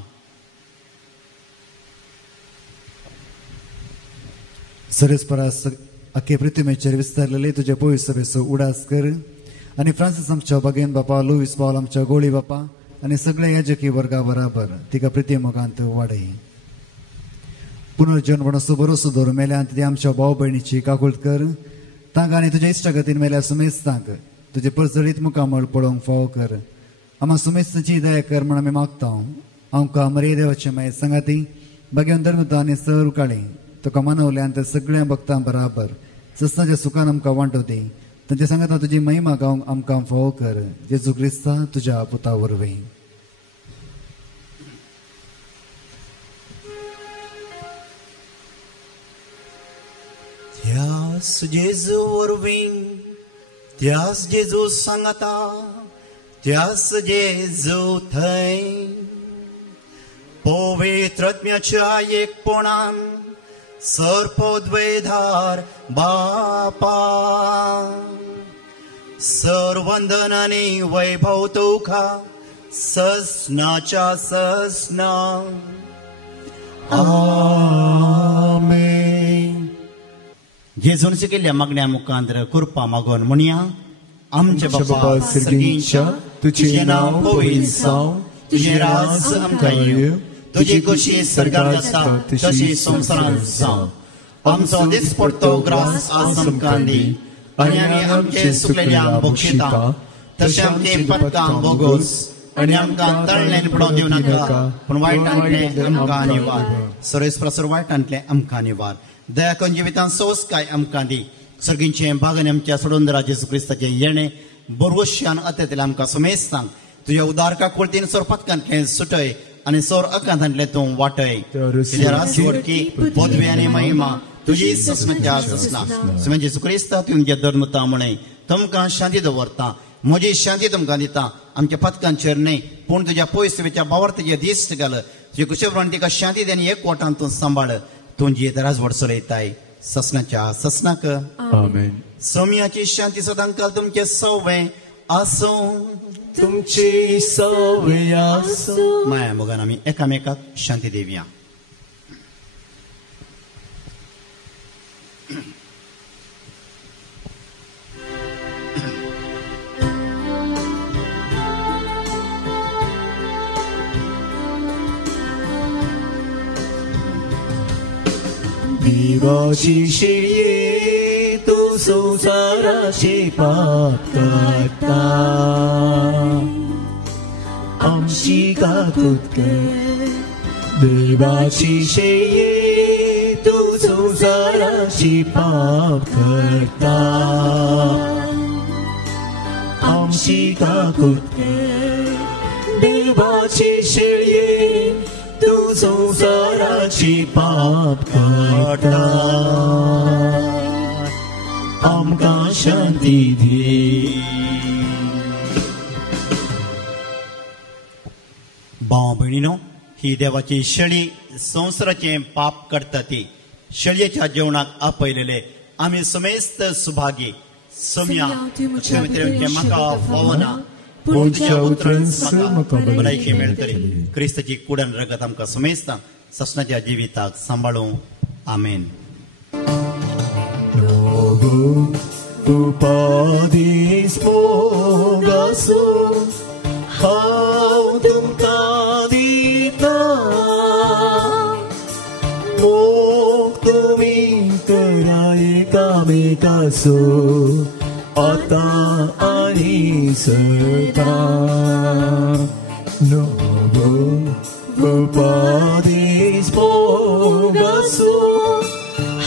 सरस्परास आखे पृथ्वीचेर विस्तारलेले तुजे पवित्र सभेचो उडास कर आनी फ्रांसीस आमच्या बागेन बापा लुईस पावल आमच्या गोळी बापा आनी सगळे याजकी वर्गा बराबर तिका प्रिती मोगांत वाडय पुनर्जन्मणाचो भरोसो दवर मेल्यांत ती आमच्या भाव भयणीची काकुळट कर तांकां आनी तुज्या इश्टागतीन मेल्या सुमेस्तांक तुजे परजळीत मुखामळ पळोवंक फावो कर आम्हा सुमेस्ताची दया कर म्हण आमी मागता आमकां मरे देवाचे मागीर सांगाती बागेन धर्मता आनी सर उकाळी तुका मानवल्यांत सगळ्या भक्तां बराबर सस्नाच्या सुखान आमकां वांटो दी तांचे सांगता तुजी महिमा गावंक आमकां फावो कर जेजू क्रिस्ता तुज्या पुता वरवीं त्यास जेजू वरवीं त्यास जेजू सांगता त्यास जेजू थंय पवित्र आत्म्याच्या एकपणान सर्पोद्वेधार बापा सर्वंदन आनी वैभव तुका ससनाच्या ससना आमेन जेजून शिकयल्ल्या मागण्या मुखांतर कृपा मागोन म्हणया आमचे बापा सर्गींच्या तुझे नाव पवित्र जावं तुझे राज आमकां येवं तुझी कशी सरकार आसा तशी संवसारांत जावं आमचो दिसपडटो ग्रास आज आमकां दी आनी आमचे सुकलेल्यांक बक्षिता तशें आमचे पथकांक बोगोस आनी आमकां तळ्ळें पडोवन दिवं नाका पूण वायटांतले आमकां निवार सर्वेस्परासर वायटांतले आमकां निवार दया करून जिवितांत सोंसकाय आमकां दी सर्गींचे बागान आमच्या सोडून राव जेजू क्रिस्ताचें येणें बरोवश्यान अतेतले आमकां समेस्तांक तुज्या उदारका कुळतीन सोरपातकांतलें सुटय आनी सोर अकांतांतलें तूं वाटय तुज्या राजवडकी पदवी आनी महिमा तुजी ससनाच्या ससना सुमे जेजू क्रिस्ता तुमचे धर्मता म्हणय तुमकां शांती दवरता म्हजी शांती तुमकां दिता आमच्या पथकांचेर न्हय पूण तुज्या पयसुवेच्या बावर्तेचे दिश्ट घाल तुजे कुशेप्रमाणे तिका शांती दी आनी एकवटान तूं सांबाळ तूं जी राजवड चलयताय ससनाच्या ससनाक आमेन. सौम्याची शांती सदांकाल तुमचे सवे आसूं तुमची सवय आसूं. माया मोगान आमी एकामेकाक शांती दिवया. देवाची शेळये तू संसाराचे पाप काढता आमची काकूत कर. देवाची शेळये तू संसाराची पाप काढता आमची काकूत कर. देवाची शेळये तू संसाराची पाप काढता आमकां शांती दी. भाव भयणीनो ही देवाची शेळी संवसाराचे पाप करता ती शेळयेच्या जेवणाक आपयलेले आमी समेस्त सुभागी सौम्या म्हाका फावना पुढच्या उतरन भलायकी मेळटली क्रिस्ताची कुडन रगत आमकां समेस्ता ससनाच्या जिविताक सांबाळूं. आमेन. उपाधीस मोग आसूं हांव तुमकां दिता मोग तुमी करा एकामेकाचो आता आनी सदा. नवो उपाधीस मोग आसूं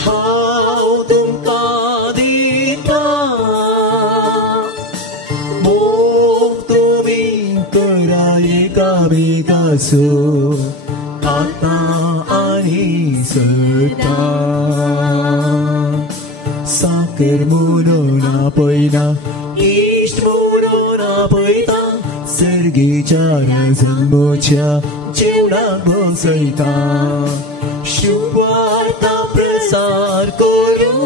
हांव तुमकां दिता मोग तुमी करा एकामेकाचो आता आनी सदा. साकर म्हणून आपयना इश्ट म्हणून आपयता सर्गेच्या जन्मोच्या जेवणाक बसयता शुभवार्ता प्रसार करून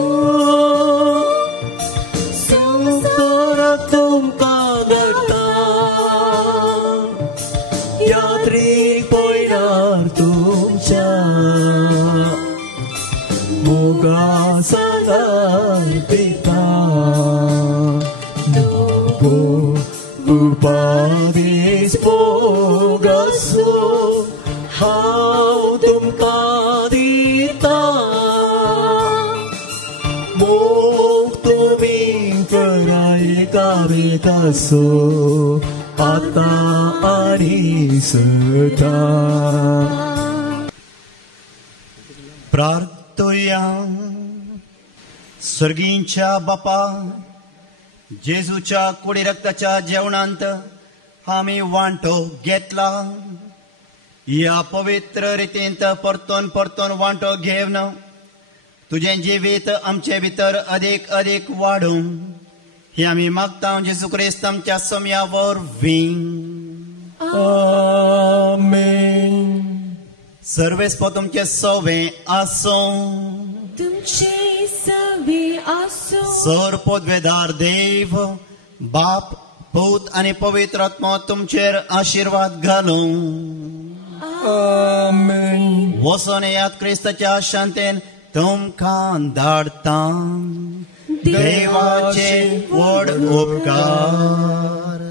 संसाराक तुमकां धाडटा यात्रेक पळयणार तुमच्या मोगा सांगार पिता. नवो उपाधीस मोग आसूं हांव तुमकां दिता मोग तुमी करा एकामेकाचो आता आनी सदा. प्रार्थया. स्वर्गींच्या बापा जेजूच्या कुडी रक्ताच्या जेवणांत आमी वांटो घेतला या पवित्र रितींत परतून परतून वांटो घेवन तुझें जिवीत आमचे भितर अदीक अदीक वाडूं हे आमी मागता जेजू क्रिस्त आमच्या सौम्या वरवीं. आमेन. सर्वेस्पर तुमचे सवे आसूं तुमचे सवे आसूं. सर पदवेदार देव बाप पूत आनी पवित्र आत्मा तुमचेर आशीर्वाद घालूं. आमेन. वचून येयात क्रिस्ताच्या शांतेन तुमकां धाडटा. देवाचे व्हड उपकार.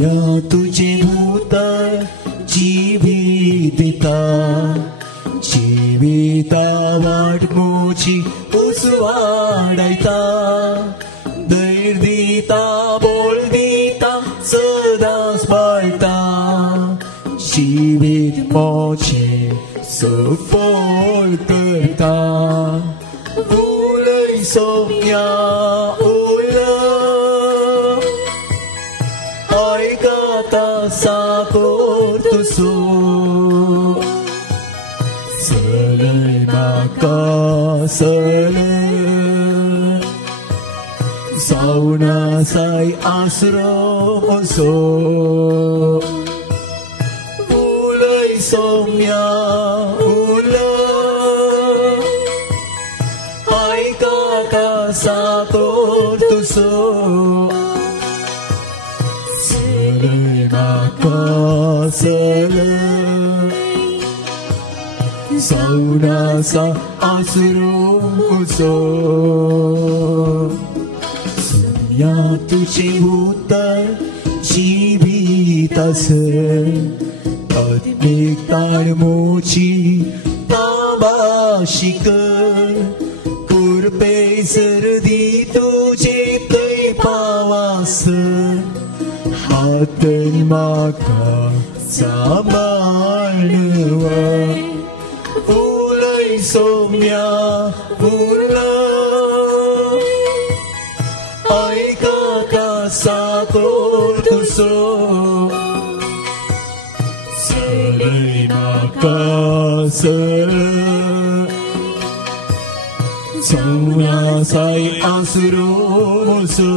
या तुझे उतर जीविता जीविता वाटमोची उसवाडायता धैर्य दिता बोल दिता सदाच बाळता जीवित मोचे सफल करता उलय सौम्या उला ऐकाता साकोर तुसो सलय माका सलय सावना साई आसरो असो उलय सौम्या उला ऐकाता साकोर तुसो सलय माका सलय सावना सा आसरो असो या तुझे उतर जीवित असेल आत्मिक ताळमोची ताबाशी कर कुरपे सर्दी तुझे तै पावास हातन माका सांभाळव उलय सौम्या उरला ऐकाता साकोर तुसो सलय माका सलय सावना साई आसरो असो